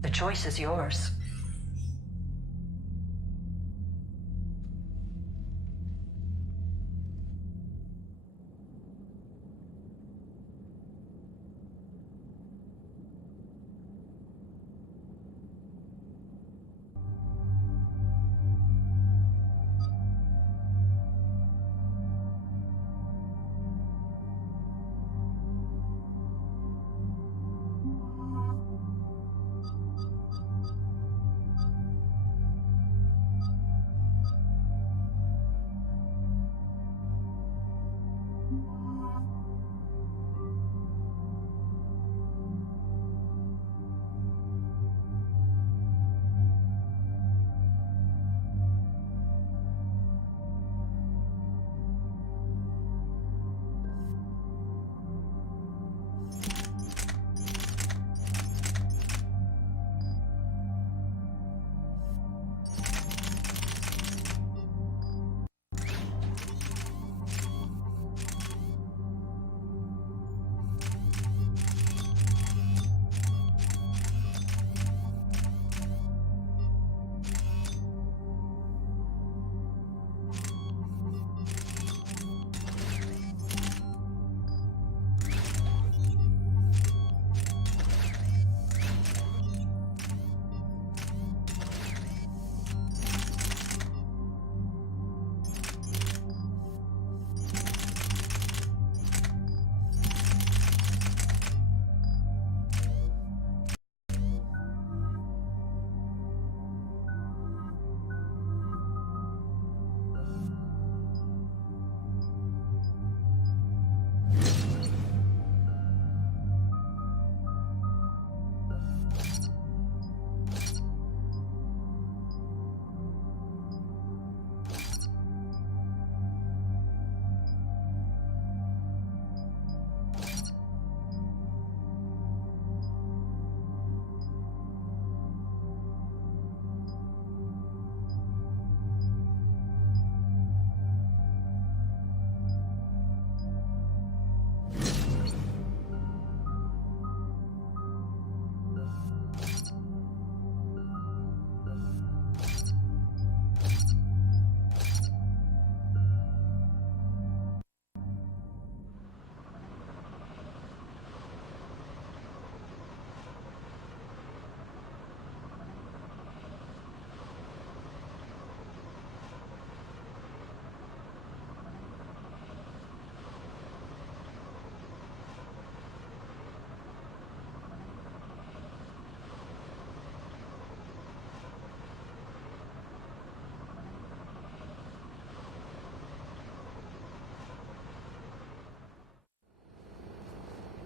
The choice is yours.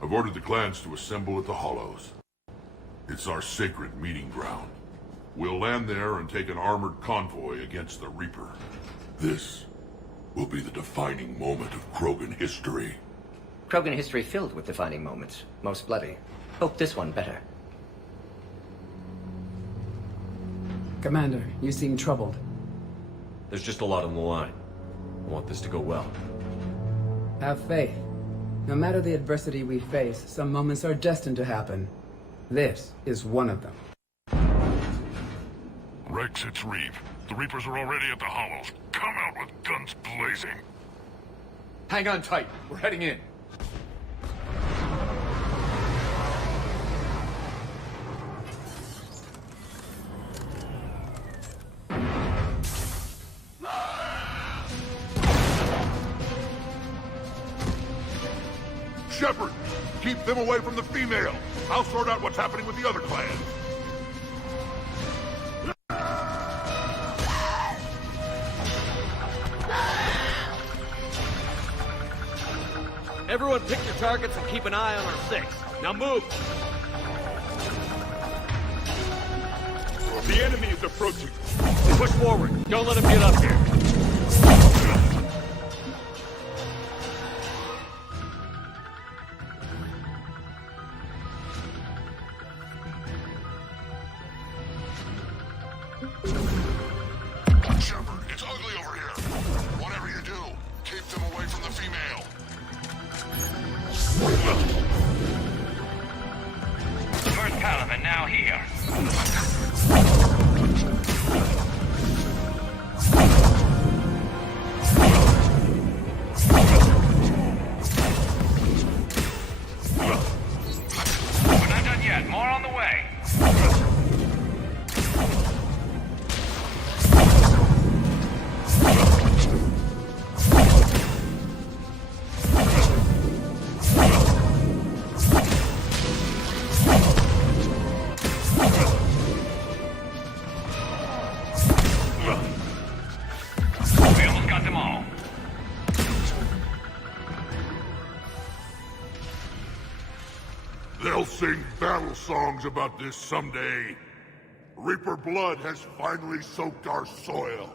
I've ordered the clans to assemble at the Hollows. It's our sacred meeting ground. We'll land there and take an armored convoy against the Reaper. This will be the defining moment of Krogan history. Krogan history filled with defining moments. Most bloody. Hope this one better. Commander, you seem troubled. There's just a lot on the line. I want this to go well. Have faith. No matter the adversity we face, some moments are destined to happen. This is one of them. Rex, it's Reeve. The Reapers are already at the Hollows. Come out with guns blazing. Hang on tight. We're heading in. Shepard, keep them away from the female. I'll sort out what's happening with the other clans. Everyone pick your targets and keep an eye on our 6. Now move! The enemy is approaching. Push forward. Don't let him get up here. Shepard, it's ugly over here. Whatever you do, keep them away from the female. First Caliban now here. We're not done yet. More on the way. We almost got them all. They'll sing battle songs about this someday. Reaper blood has finally soaked our soil.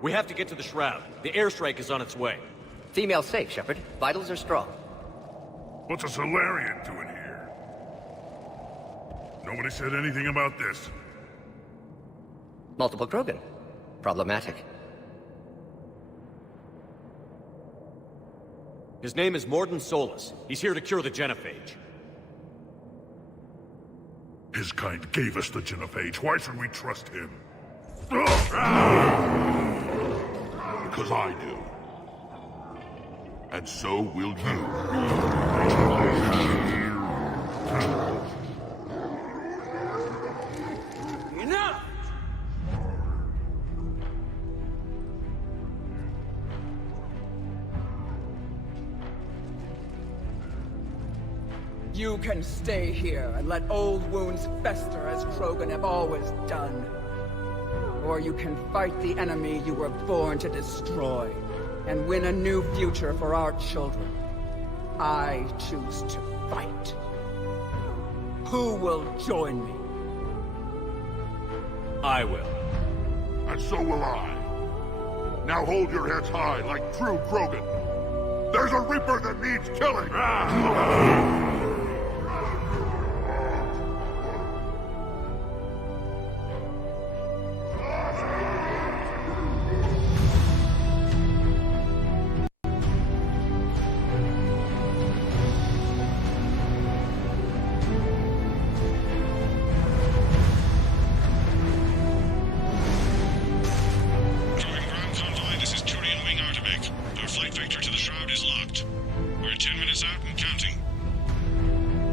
We have to get to the Shroud. The airstrike is on its way. Female safe, Shepard. Vitals are strong. What's a Solarian doing here? Nobody said anything about this. Multiple Krogan. Problematic. His name is Morden Solus. He's here to cure the genophage. His kind gave us the genophage. Why should we trust him? Because I do. And so will you. Enough! You can stay here and let old wounds fester as Krogan have always done. Or you can fight the enemy you were born to destroy and win a new future for our children. I choose to fight. Who will join me? I will. And so will I. Now hold your heads high like true Krogan. There's a Reaper that needs killing!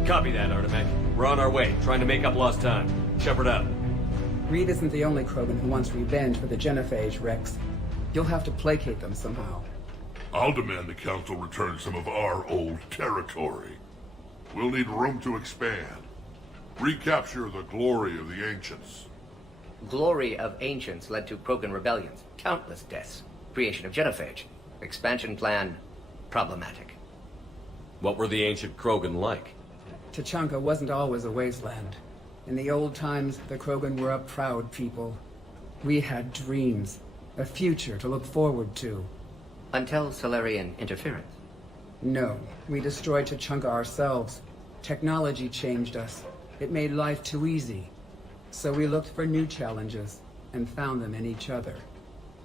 Copy that, Artemek. We're on our way, trying to make up lost time. Shepard out. Reed isn't the only Krogan who wants revenge for the genophage, Rex. You'll have to placate them somehow. I'll demand the Council return some of our old territory. We'll need room to expand. Recapture the glory of the Ancients. Glory of Ancients led to Krogan rebellions, countless deaths, creation of genophage, expansion plan, problematic. What were the ancient Krogan like? Tuchanka wasn't always a wasteland. In the old times, the Krogan were a proud people. We had dreams, a future to look forward to. Until Solarian interference. No, we destroyed Tuchanka ourselves. Technology changed us. It made life too easy. So we looked for new challenges, and found them in each other.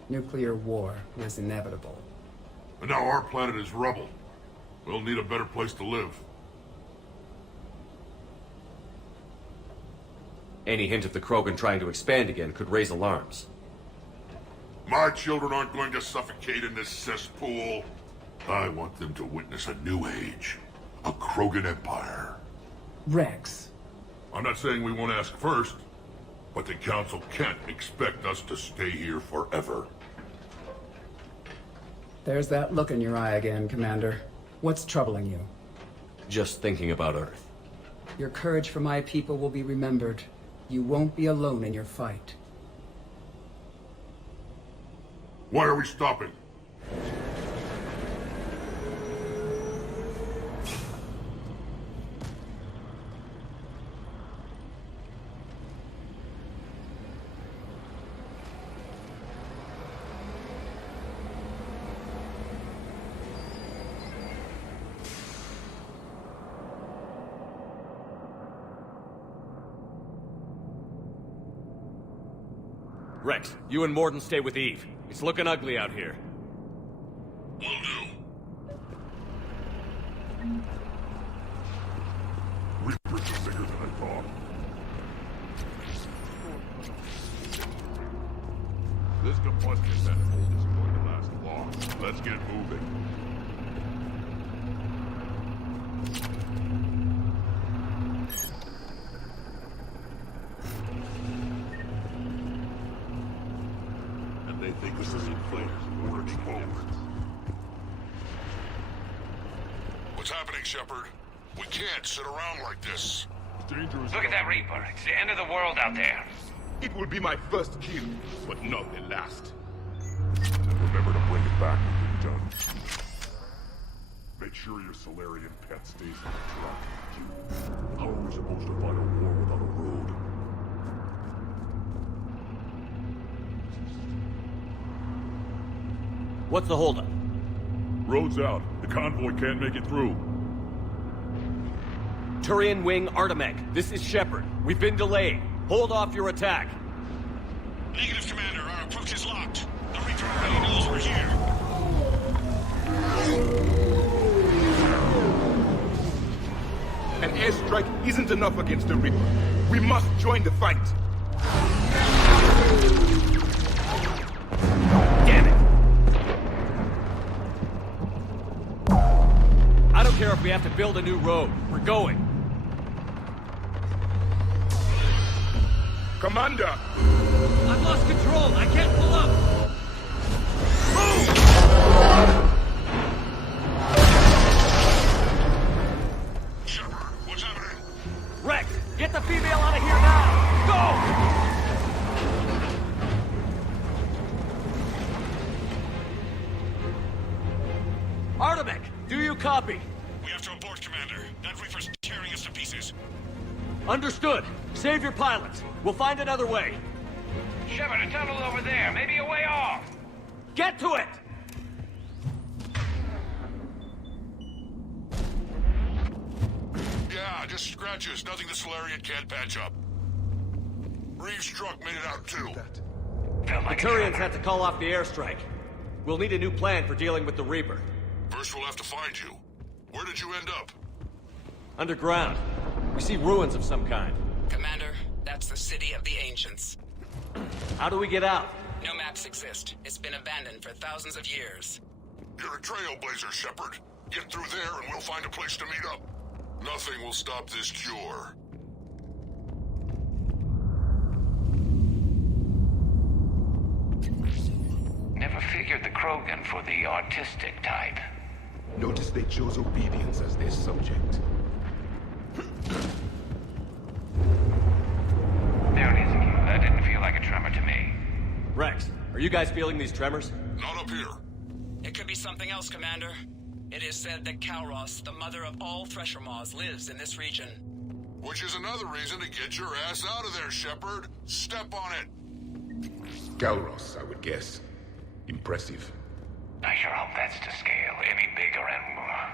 Nuclear war was inevitable. And now our planet is rubble. We'll need a better place to live. Any hint of the Krogan trying to expand again could raise alarms. My children aren't going to suffocate in this cesspool. I want them to witness a new age. A Krogan empire. Rex. I'm not saying we won't ask first, but the Council can't expect us to stay here forever. There's that look in your eye again, Commander. What's troubling you? Just thinking about Earth. Your courage for my people will be remembered. You won't be alone in your fight. Why are we stopping? Rex, you and Morden stay with Eve. It's looking ugly out here. Will do. Reapers are bigger than I thought. This combustion manifold isn't going to last long. Let's get moving. They think this is inflated. We're exposed. What's happening, Shepard? We can't sit around like this. Dangerous. Look at that Reaper. It's the end of the world out there. It will be my first kill, but not the last. And remember to bring it back when you're done. Make sure your Solarian pet stays on the track. How are we supposed to fight a war without a road? What's the holdup? Road's out. The convoy can't make it through. Turian Wing Artemec, this is Shepard. We've been delayed. Hold off your attack. Negative, Commander. Our approach is locked. The Reaper already knows we're here. An airstrike isn't enough against the Reaper. We must join the fight. Damn it! I don't care if we have to build a new road. We're going. Commander! I've lost control. I can't pull up. Move! Shepard, what's happening? Rex, get the female out of here now! Go! Artemec, do you copy? We have to abort, Commander. That Reaper's tearing us to pieces. Understood. Save your pilots. We'll find another way. Shepard, a tunnel over there. Maybe a way off. Get to it! Yeah, just scratches. Nothing the Solarian can't patch up. Reeves' truck made it out too. The Turians had to call off the airstrike. We'll need a new plan for dealing with the Reaper. First we'll have to find you. Where did you end up? Underground. We see ruins of some kind. Commander, that's the city of the Ancients. How do we get out? No maps exist. It's been abandoned for thousands of years. You're a trailblazer, Shepard. Get through there and we'll find a place to meet up. Nothing will stop this cure. Never figured the Krogan for the artistic type. Notice they chose obedience as their subject. There it is again. That didn't feel like a tremor to me. Rex, are you guys feeling these tremors? Not up here. It could be something else, Commander. It is said that Kalros, the mother of all Thresher Maws, lives in this region. Which is another reason to get your ass out of there, Shepard. Step on it. Kalros, I would guess. Impressive. I sure hope that's to scale. Any bigger and more.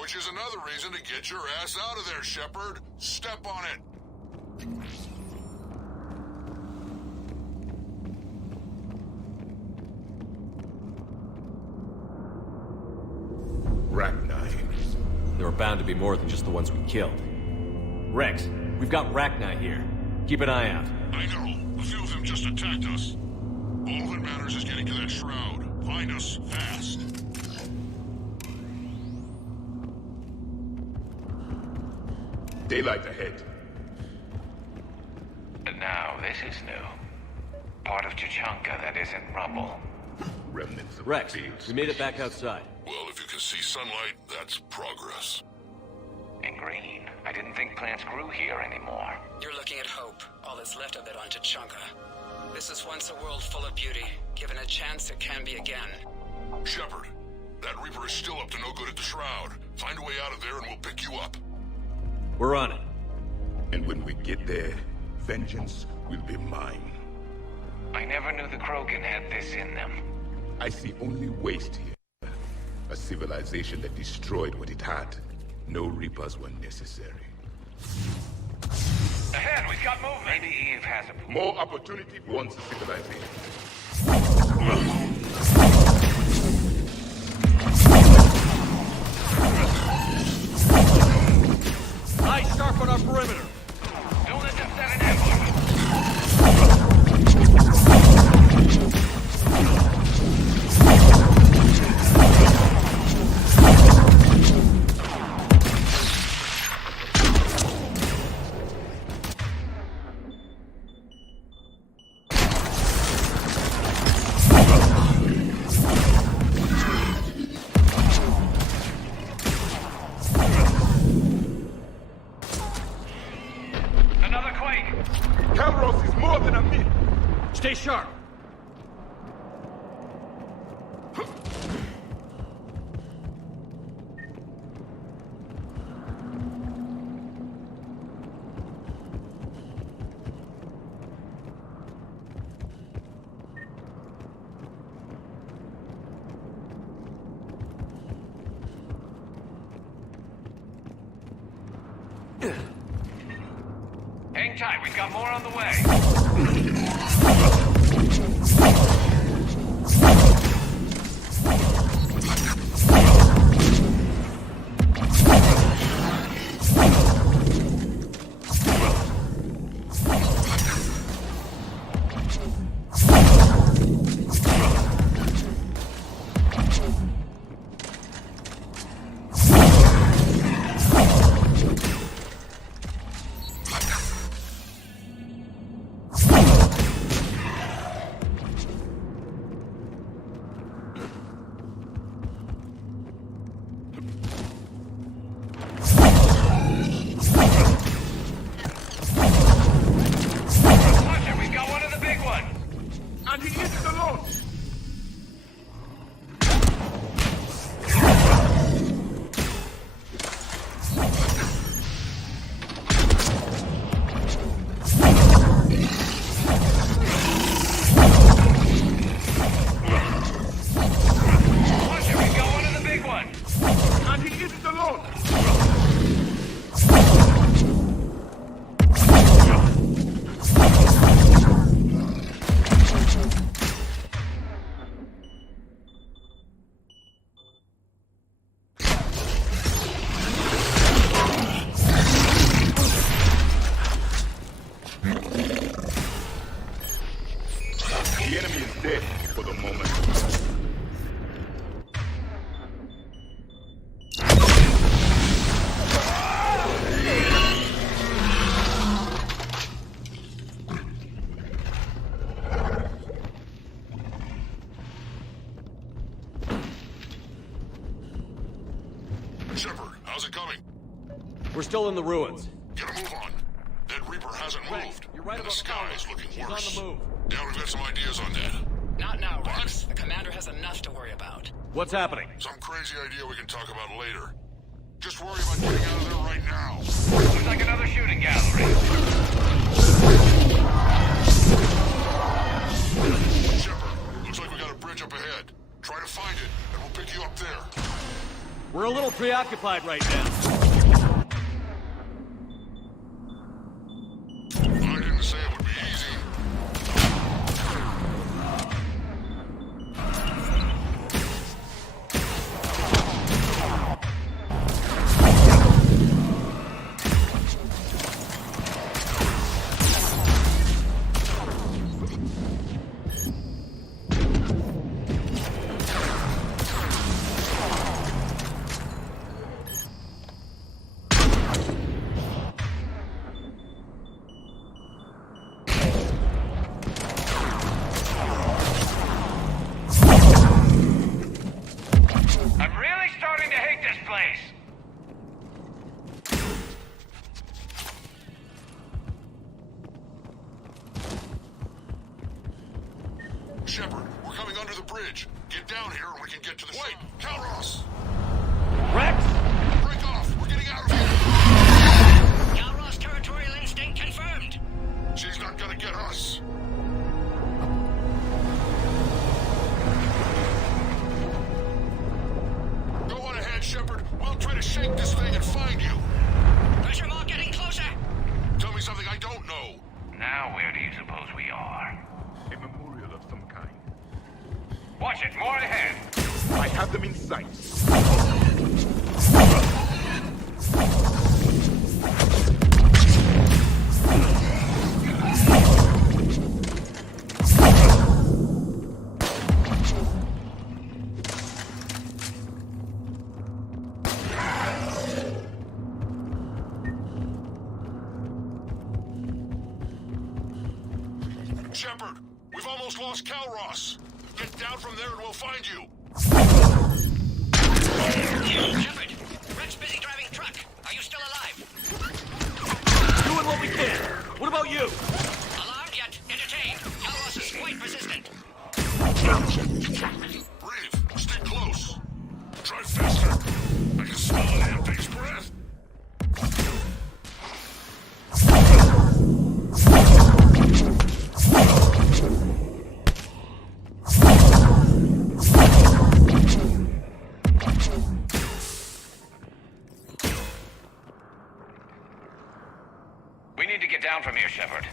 Which is another reason to get your ass out of there, Shepard. Step on it. bound to be more than just the ones we killed. Rex, we've got Rachni here. Keep an eye out. I know. A few of them just attacked us. All that matters is getting to that shroud. Find us fast. Daylight ahead. Now, this is new. Part of Tuchanka that isn't rubble. Remnants of Rex, we made it back outside. Well, if you can see sunlight, that's progress. And green. I didn't think plants grew here anymore. You're looking at hope, all that's left of it on Tuchanka. This is once a world full of beauty. Given a chance, it can be again. Shepard, that Reaper is still up to no good at the Shroud. Find a way out of there and we'll pick you up. We're on it. And when we get there, vengeance will be mine. I never knew the Krogan had this in them. I see only waste here. A civilization that destroyed what it had. No Reapers were necessary. Ahead, we've got movement. Maybe Eve has a... More opportunity wants a civilization. Eyes sharp on our perimeter. Don't let them set an ambush. Stay sharp. Hang tight, we've got more on the way. We're still in the ruins. Get a move on. That Reaper hasn't moved. You're right and the about sky is looking worse. He's on the move. Yeah, we've got some ideas on that. Not now, Rex. The commander has enough to worry about. What's happening? Some crazy idea we can talk about later. Just worry about getting out of there right now. Looks like another shooting gallery. Shepard, looks like we got a bridge up ahead. Try to find it, and we'll pick you up there. We're a little preoccupied right now. I didn't say it would be easy. Shepard, we're coming under the bridge. Get down here and we can get to the ship. Wait! Calros! Rex! Break off! We're getting out of here! Calros territorial instinct confirmed. She's not gonna get us. Go on ahead, Shepard. We'll try to shake this thing and find you. Pressure mark getting closer. Tell me something I don't know. Now where do you suppose we are? A memorial of some kind. Watch it, more ahead! I have them in sight. Shepard, we've almost lost Calros. Get down from there and we'll find you. Shepard, Rex busy driving truck. Are you still alive? Doing what we can. What about you? Alarmed yet entertained. Calros is quite persistent. Breathe. Stay close. Try faster. I can smell the damn thing's breath. We need to get down from here, Shepard.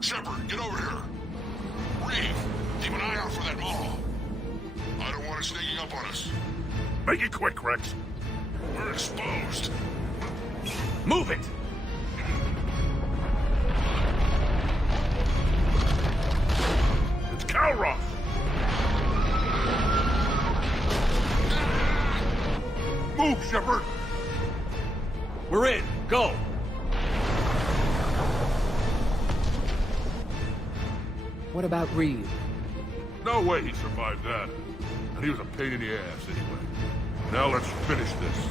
Shepard, get over here. Reed, keep an eye out for that mall. I don't want it sneaking up on us. Make it quick, Rex. We're exposed. Move it! It's Calros! Move, Shepard! We're in. Go! What about Reed? No way he survived that. And he was a pain in the ass anyway. Now let's finish this.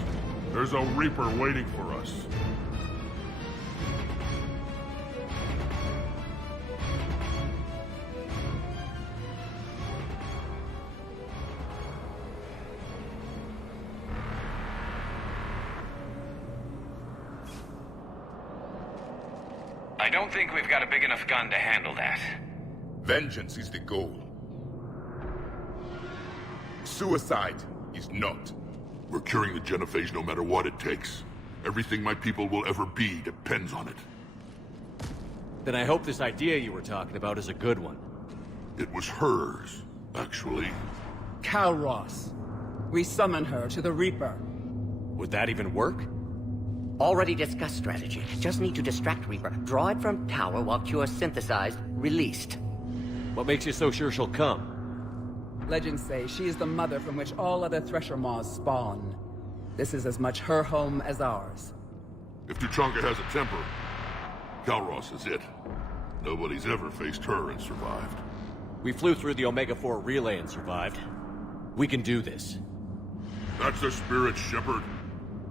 There's a Reaper waiting for us. I don't think we've got a big enough gun to handle that. Vengeance is the goal. Suicide is not. We're curing the genophage no matter what it takes. Everything my people will ever be depends on it. Then I hope this idea you were talking about is a good one. It was hers, actually. Calros. We summon her to the Reaper. Would that even work? Already discussed strategy. Just need to distract Reaper. Draw it from tower while cure synthesized, released. What makes you so sure she'll come? Legends say she is the mother from which all other Thresher Maws spawn. This is as much her home as ours. If Tuchanka has a temper, Calros is it. Nobody's ever faced her and survived. We flew through the Omega-4 relay and survived. We can do this. That's the spirit, Shepard.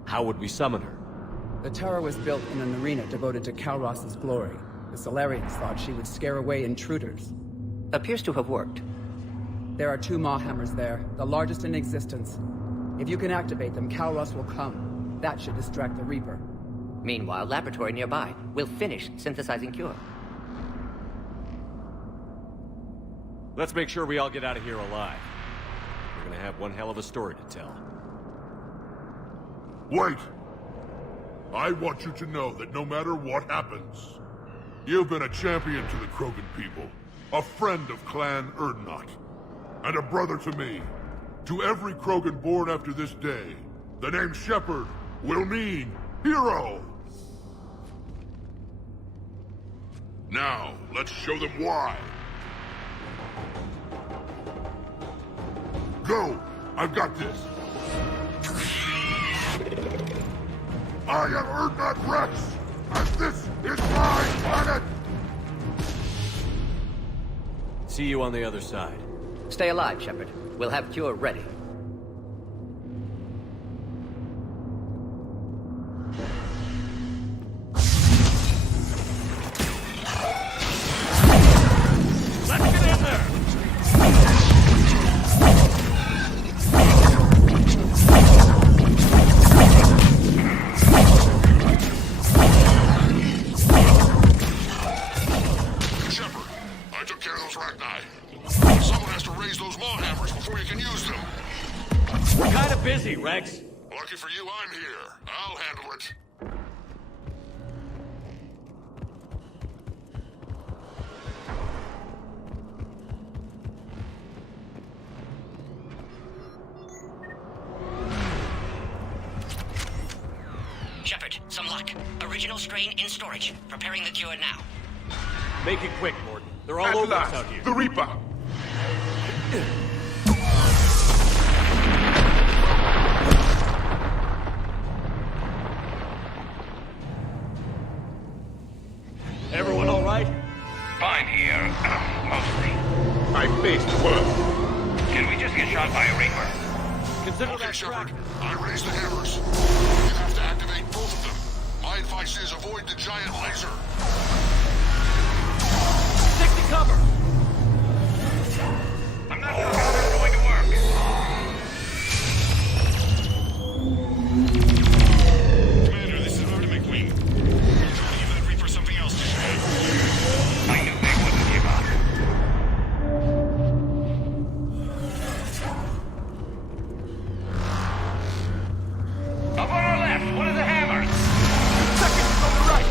How would we summon her? The tower was built in an arena devoted to Calros' glory. The Solarians thought she would scare away intruders. Appears to have worked. There are 2 Maw hammers there, the largest in existence. If you can activate them, Calros will come. That should distract the Reaper. Meanwhile, laboratory nearby. We'll finish synthesizing cure. Let's make sure we all get out of here alive. We're gonna have one hell of a story to tell. Wait! I want you to know that no matter what happens, you've been a champion to the Krogan people, a friend of Clan Erdnot, and a brother to me. To every Krogan born after this day, the name Shepard will mean hero! Now, let's show them why. Go! I've got this. I have earned that Rex, and this is my planet! See you on the other side. Stay alive, Shepard. We'll have cure ready. Rex. Lucky for you, I'm here. I'll handle it. Shepard, some luck. Original strain in storage. Preparing the cure now. Make it quick, Morton. They're all over us out here. The Reaper! Everyone all right? Fine here. Mostly. I faced worse. Can we just get shot by a Reaper? Consider Okay, that Shepard. track. I raised the hammers. You have to activate both of them. My advice is avoid the giant laser. Stick to cover! I'm not sure how this is going to work. Commander, this is Artemis Queen. You're trying to give that Reaper something else to say. I knew they wouldn't give up. Up on our left, one of the hammers. Seconds on the right.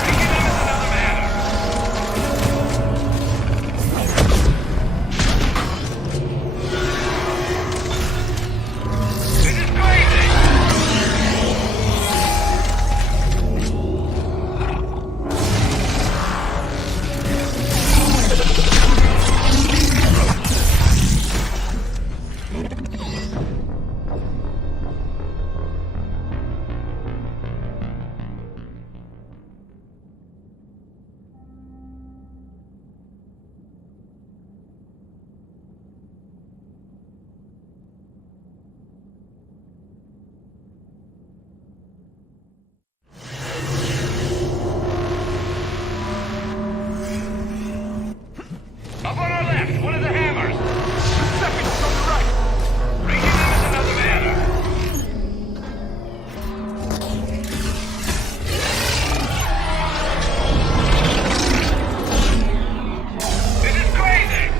Taking them is another matter. This is crazy. Up on our left, one of the hammers. Seconds on the right. Reaching them is another matter. This is crazy.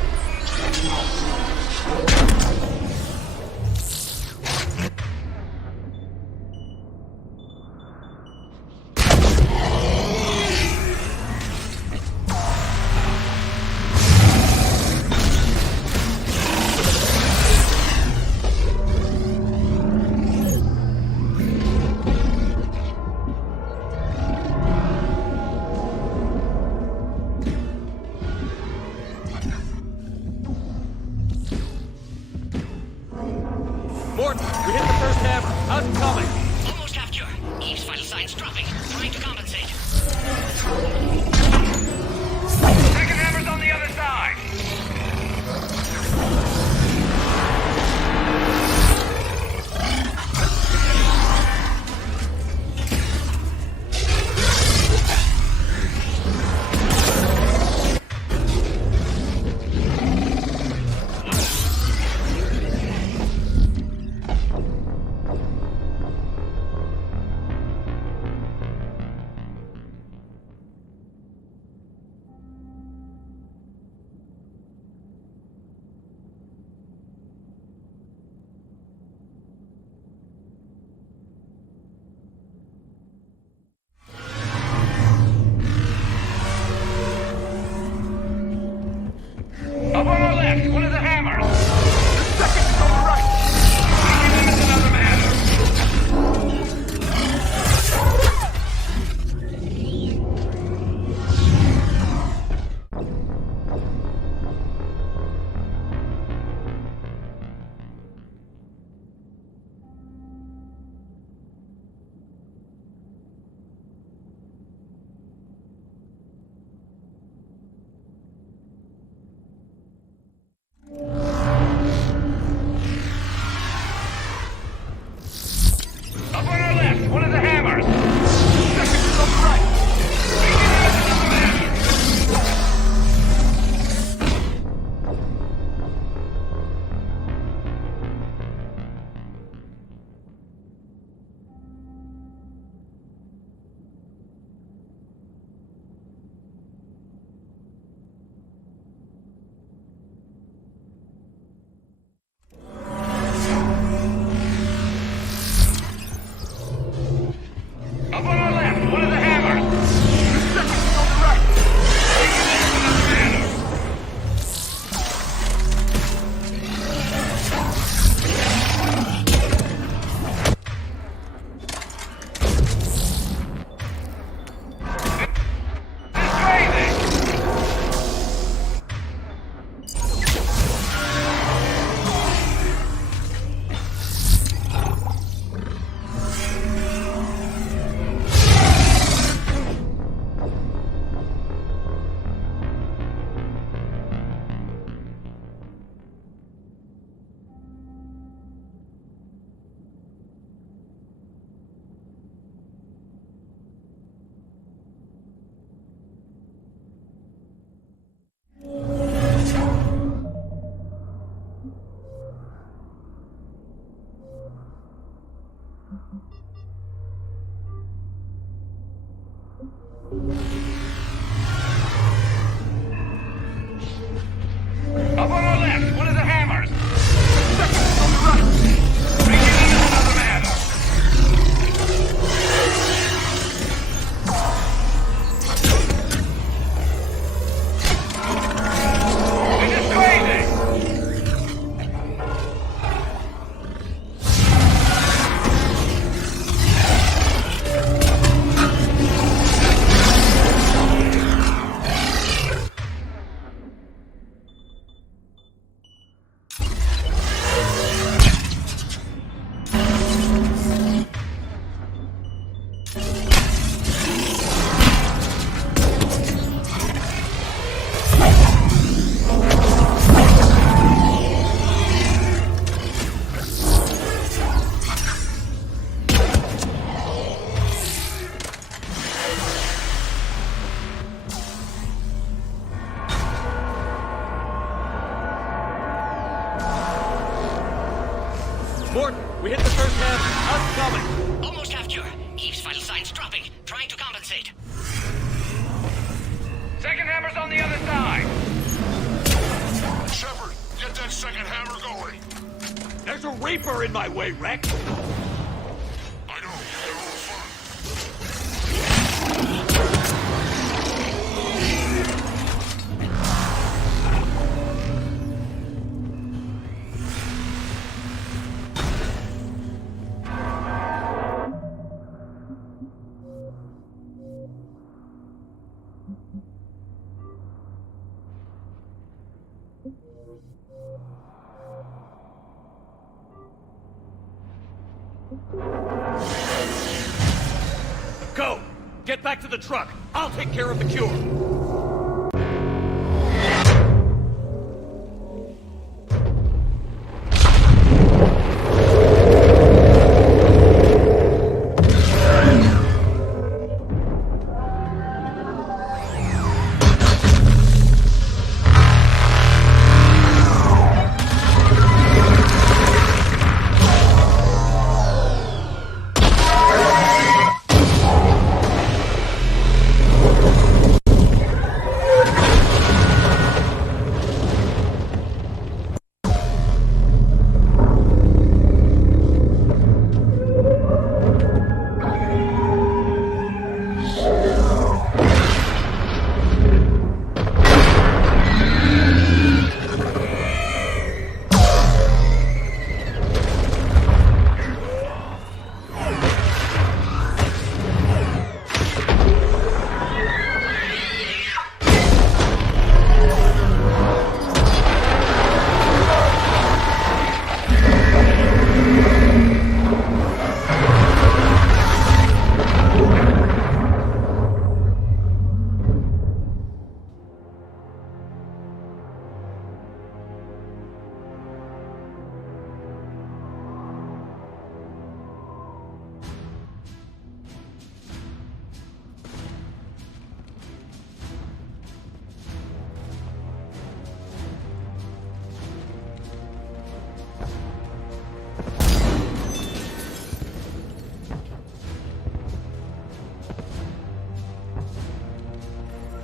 Morton, we hit the first hammer. How's it coming? Almost have cure. Eve's vital signs dropping. Trying to compensate. Second hammer's on the other side. Up on our left, one of the hammers! On the right! Bring in another man! This is crazy! Morton, we hit the first half. How's it coming? Almost half cure. Eve's vital signs dropping. Trying to compensate. Second hammer's on the other side! Shepard, get that second hammer going. There's a Reaper in my way, Rex! I know, they're all fun. Go! Get back to the truck! I'll take care of the cure!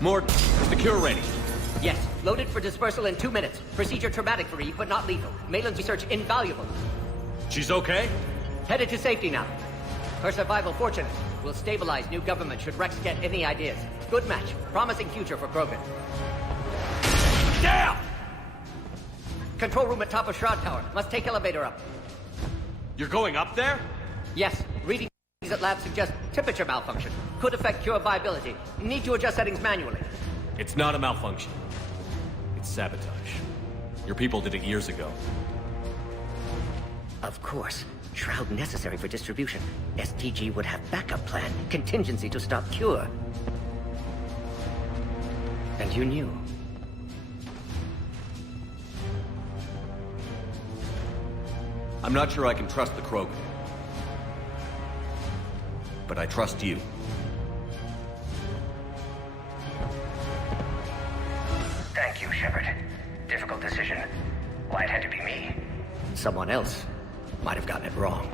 Morton, is the cure ready? Yes, loaded for dispersal in 2 minutes. Procedure traumatic for Eve, but not lethal. Malin's research invaluable. She's okay? Headed to safety now. Her survival fortunate. Will stabilize new government should Rex get any ideas. Good match. Promising future for Krogan. Damn! Control room at top of Shroud Tower. Must take elevator up. You're going up there? Yes, readings at lab suggest temperature malfunction. Could affect cure viability. Need to adjust settings manually. It's not a malfunction. It's sabotage. Your people did it years ago. Of course. Shroud necessary for distribution. STG would have backup plan. Contingency to stop cure. And you knew. I'm not sure I can trust the Krogan. But I trust you. Thank you, Shepard. Difficult decision. Why, it had to be me. Someone else might have gotten it wrong.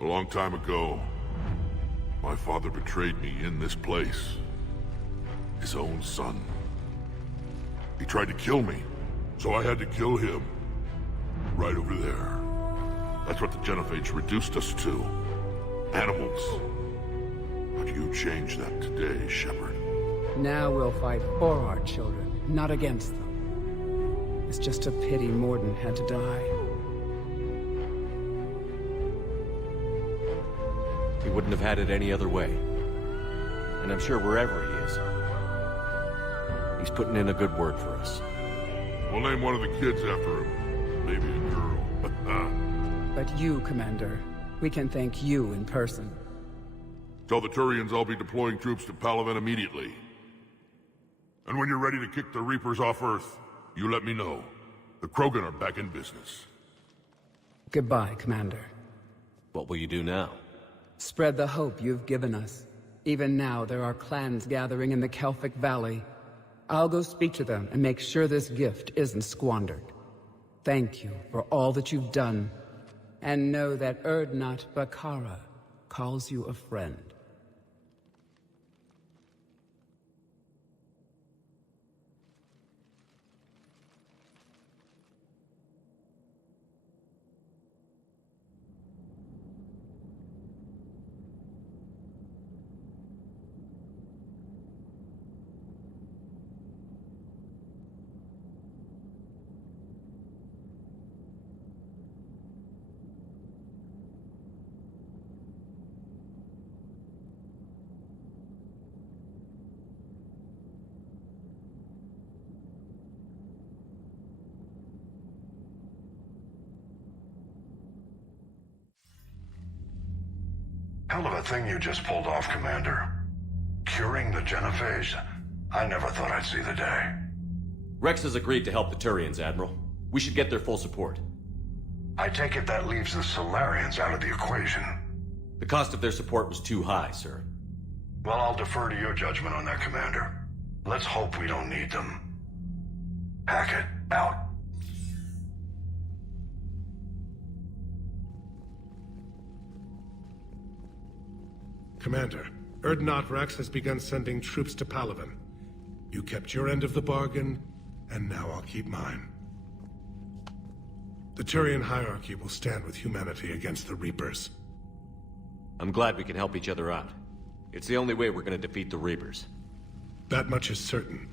A long time ago, my father betrayed me in this place. His own son. He tried to kill me, so I had to kill him. Right over there. That's what the Genophage reduced us to. Animals. But you changed that today, Shepard. Now we'll fight for our children, not against them. It's just a pity Morden had to die. He wouldn't have had it any other way. And I'm sure wherever he is, he's putting in a good word for us. We'll name one of the kids after him. Maybe a girl. But you, Commander, we can thank you in person. Tell the Turians I'll be deploying troops to Palaven immediately. And when you're ready to kick the Reapers off Earth, you let me know. The Krogan are back in business. Goodbye, Commander. What will you do now? Spread the hope you've given us. Even now, there are clans gathering in the Kelphic Valley. I'll go speak to them and make sure this gift isn't squandered. Thank you for all that you've done. And know that Erdnot Bakara calls you a friend. Hell of a thing you just pulled off, Commander. Curing the Genophage? I never thought I'd see the day. Rex has agreed to help the Turians, Admiral. We should get their full support. I take it that leaves the Solarians out of the equation. The cost of their support was too high, sir. Well, I'll defer to your judgment on that, Commander. Let's hope we don't need them. Hackett, out. Commander, Erdnot Rex has begun sending troops to Palaven. You kept your end of the bargain, and now I'll keep mine. The Turian hierarchy will stand with humanity against the Reapers. I'm glad we can help each other out. It's the only way we're gonna defeat the Reapers. That much is certain.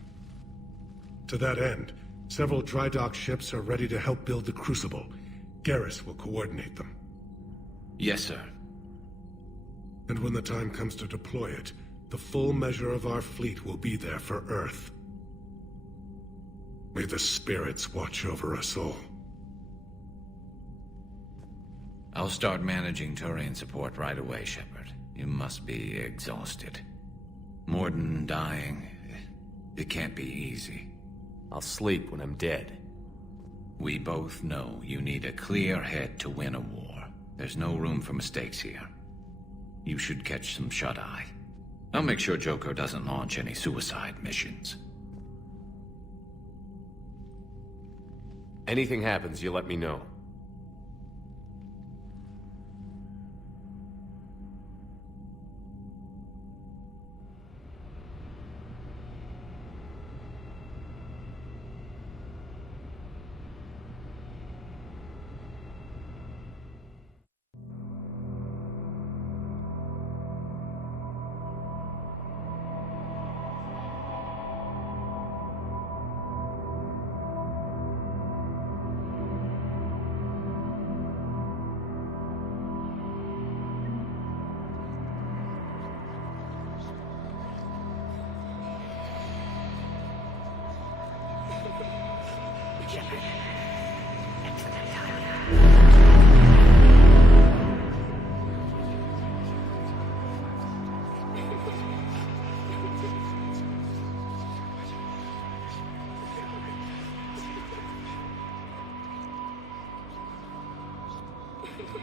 To that end, several dry dock ships are ready to help build the Crucible. Garrus will coordinate them. Yes, sir. And when the time comes to deploy it, the full measure of our fleet will be there for Earth. May the spirits watch over us all. I'll start managing Turian support right away, Shepard. You must be exhausted. Morden dying, it can't be easy. I'll sleep when I'm dead. We both know you need a clear head to win a war. There's no room for mistakes here. You should catch some shut-eye. I'll make sure Joker doesn't launch any suicide missions. Anything happens, you let me know.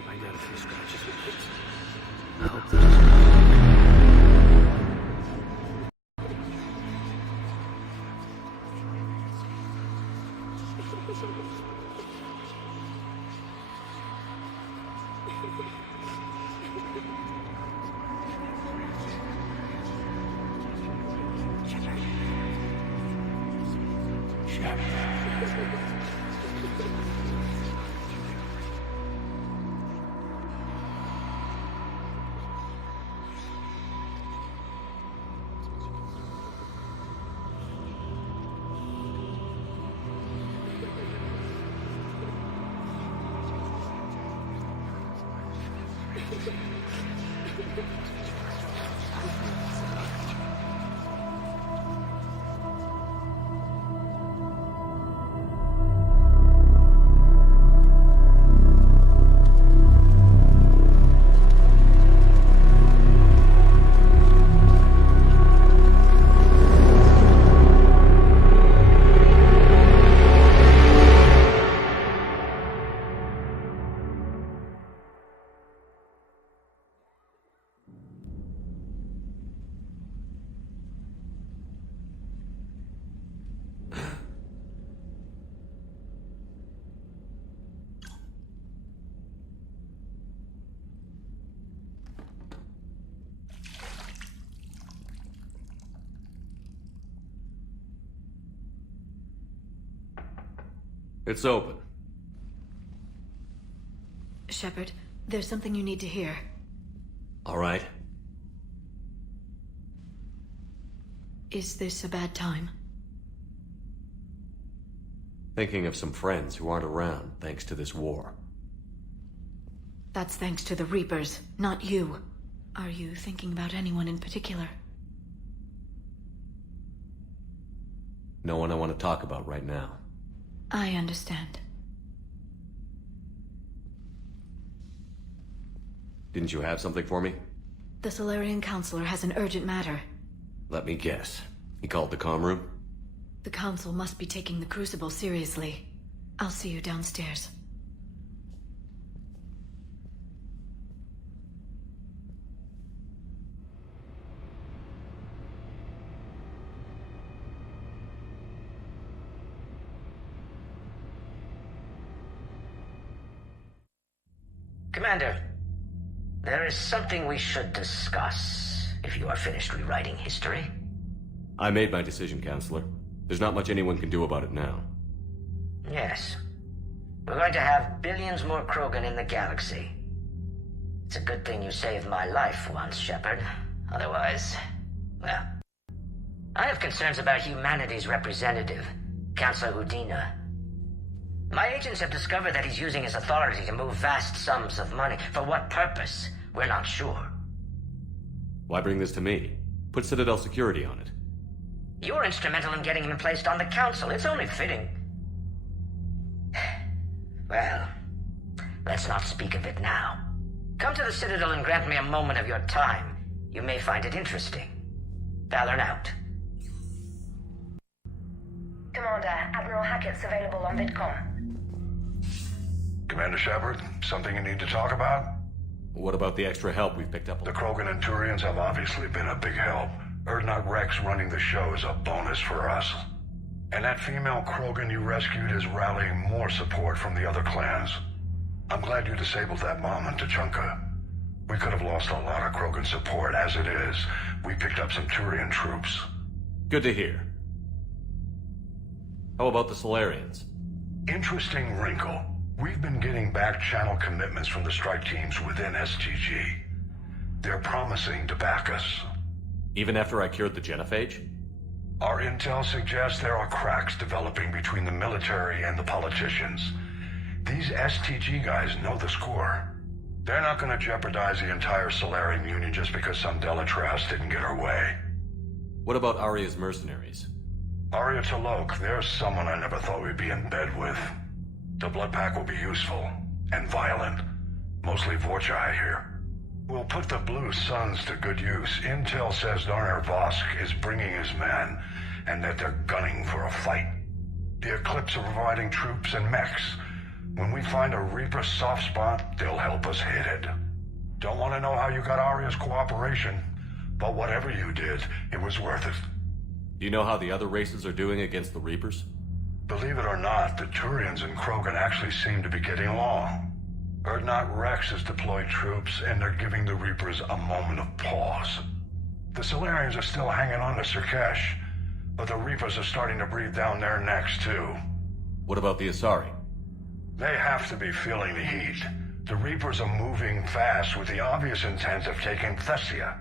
I got a few scratches. I hope that doesn't... It's open. Shepard, there's something you need to hear. All right. Is this a bad time? Thinking of some friends who aren't around thanks to this war. That's thanks to the Reapers, not you. Are you thinking about anyone in particular? No one I want to talk about right now. I understand. Didn't you have something for me? The Solarian Counselor has an urgent matter. Let me guess. He called the comm room? The Council must be taking the Crucible seriously. I'll see you downstairs. Commander, there is something we should discuss, if you are finished rewriting history. I made my decision, Counselor. There's not much anyone can do about it now. Yes. We're going to have billions more Krogan in the galaxy. It's a good thing you saved my life once, Shepard. Otherwise, well... I have concerns about humanity's representative, Councilor Udina. My agents have discovered that he's using his authority to move vast sums of money. For what purpose? We're not sure. Why bring this to me? Put Citadel security on it. You're instrumental in getting him placed on the Council. It's only fitting. Well, let's not speak of it now. Come to the Citadel and grant me a moment of your time. You may find it interesting. Valorn out. Commander, Admiral Hackett's available on VidCom. Commander Shepard, something you need to talk about? What about the extra help we've picked up? The Krogan and Turians have obviously been a big help. Urdnot Rex running the show is a bonus for us. And that female Krogan you rescued is rallying more support from the other clans. I'm glad you disabled that bomb in Tuchanka. We could have lost a lot of Krogan support. As it is, we picked up some Turian troops. Good to hear. How about the Solarians? Interesting wrinkle. We've been getting back-channel commitments from the strike teams within STG. They're promising to back us. Even after I cured the genophage? Our intel suggests there are cracks developing between the military and the politicians. These STG guys know the score. They're not going to jeopardize the entire Solarian Union just because some Delatras didn't get our way. What about Aria's mercenaries? Aria T'Loak, there's someone I never thought we'd be in bed with. The Blood Pack will be useful, and violent. Mostly Vorchai here. We'll put the Blue Suns to good use. Intel says Darner Vosk is bringing his men, and that they're gunning for a fight. The Eclipse are providing troops and mechs. When we find a Reaper soft spot, they'll help us hit it. Don't want to know how you got Aria's cooperation, but whatever you did, it was worth it. Do you know how the other races are doing against the Reapers? Believe it or not, the Turians and Krogan actually seem to be getting along. Urdnot Rex has deployed troops, and they're giving the Reapers a moment of pause. The Solarians are still hanging on to Surkesh, but the Reapers are starting to breathe down their necks, too. What about the Asari? They have to be feeling the heat. The Reapers are moving fast with the obvious intent of taking Thessia.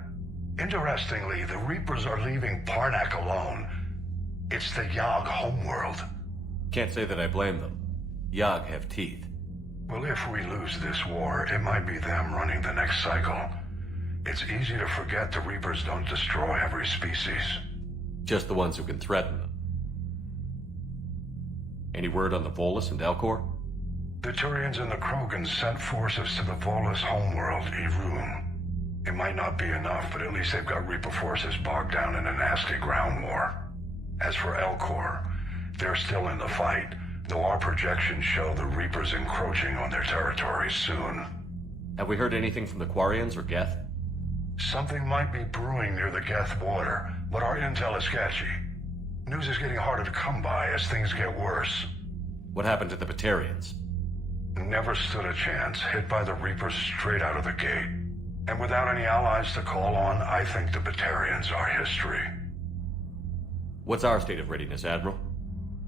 Interestingly, the Reapers are leaving Parnak alone. It's the Yogg homeworld. Can't say that I blame them. Yogg have teeth. Well, if we lose this war, it might be them running the next cycle. It's easy to forget the Reapers don't destroy every species. Just the ones who can threaten them. Any word on the Volus and Elcor? The Turians and the Krogans sent forces to the Volus homeworld, Irun. It might not be enough, but at least they've got Reaper forces bogged down in a nasty ground war. As for Elcor, they're still in the fight, though our projections show the Reapers encroaching on their territory soon. Have we heard anything from the Quarians or Geth? Something might be brewing near the Geth border, but our intel is sketchy. News is getting harder to come by as things get worse. What happened to the Batarians? Never stood a chance, hit by the Reapers straight out of the gate. And without any allies to call on, I think the Batarians are history. What's our state of readiness, Admiral?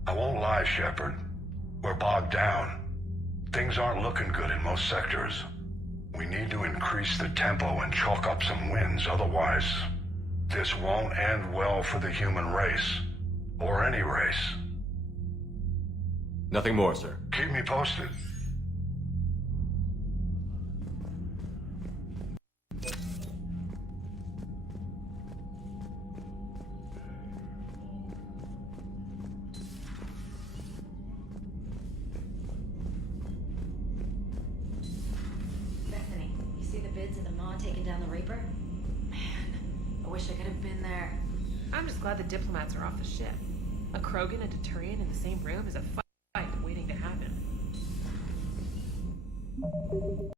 I won't lie, Shepard. We're bogged down. Things aren't looking good in most sectors. We need to increase the tempo and chalk up some wins, otherwise this won't end well for the human race. Or any race. Nothing more, sir. Keep me posted. Bethany, you see the bids of the Maw taking down the Reaper? Man, I wish I could have been there. I'm just glad the diplomats are off the ship. A Krogan and a Turian in the same room is a